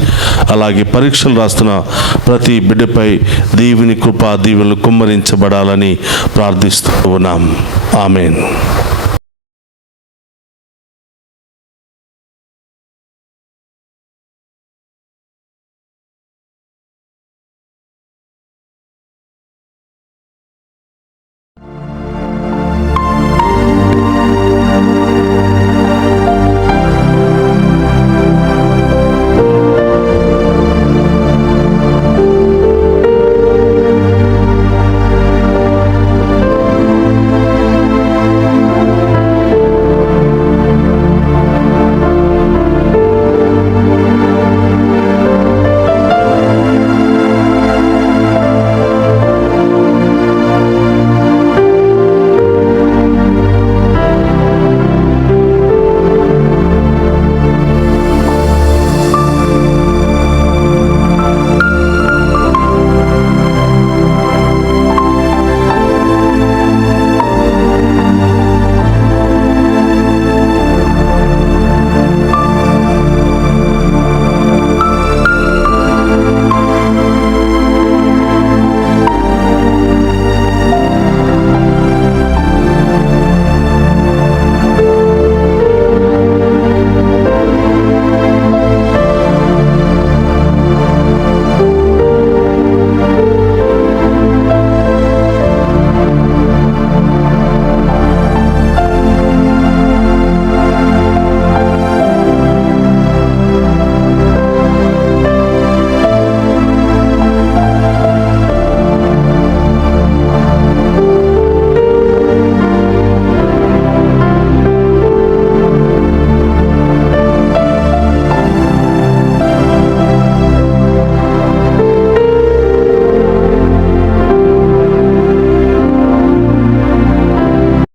అలాగే పరీక్షలు రాస్తున్న ప్రతి బిడ్డపై దేవుని కృపా దీవెనలు కుమ్మరించబడాలని ప్రార్థిస్తూ ఉన్నాం. ఆమేన్.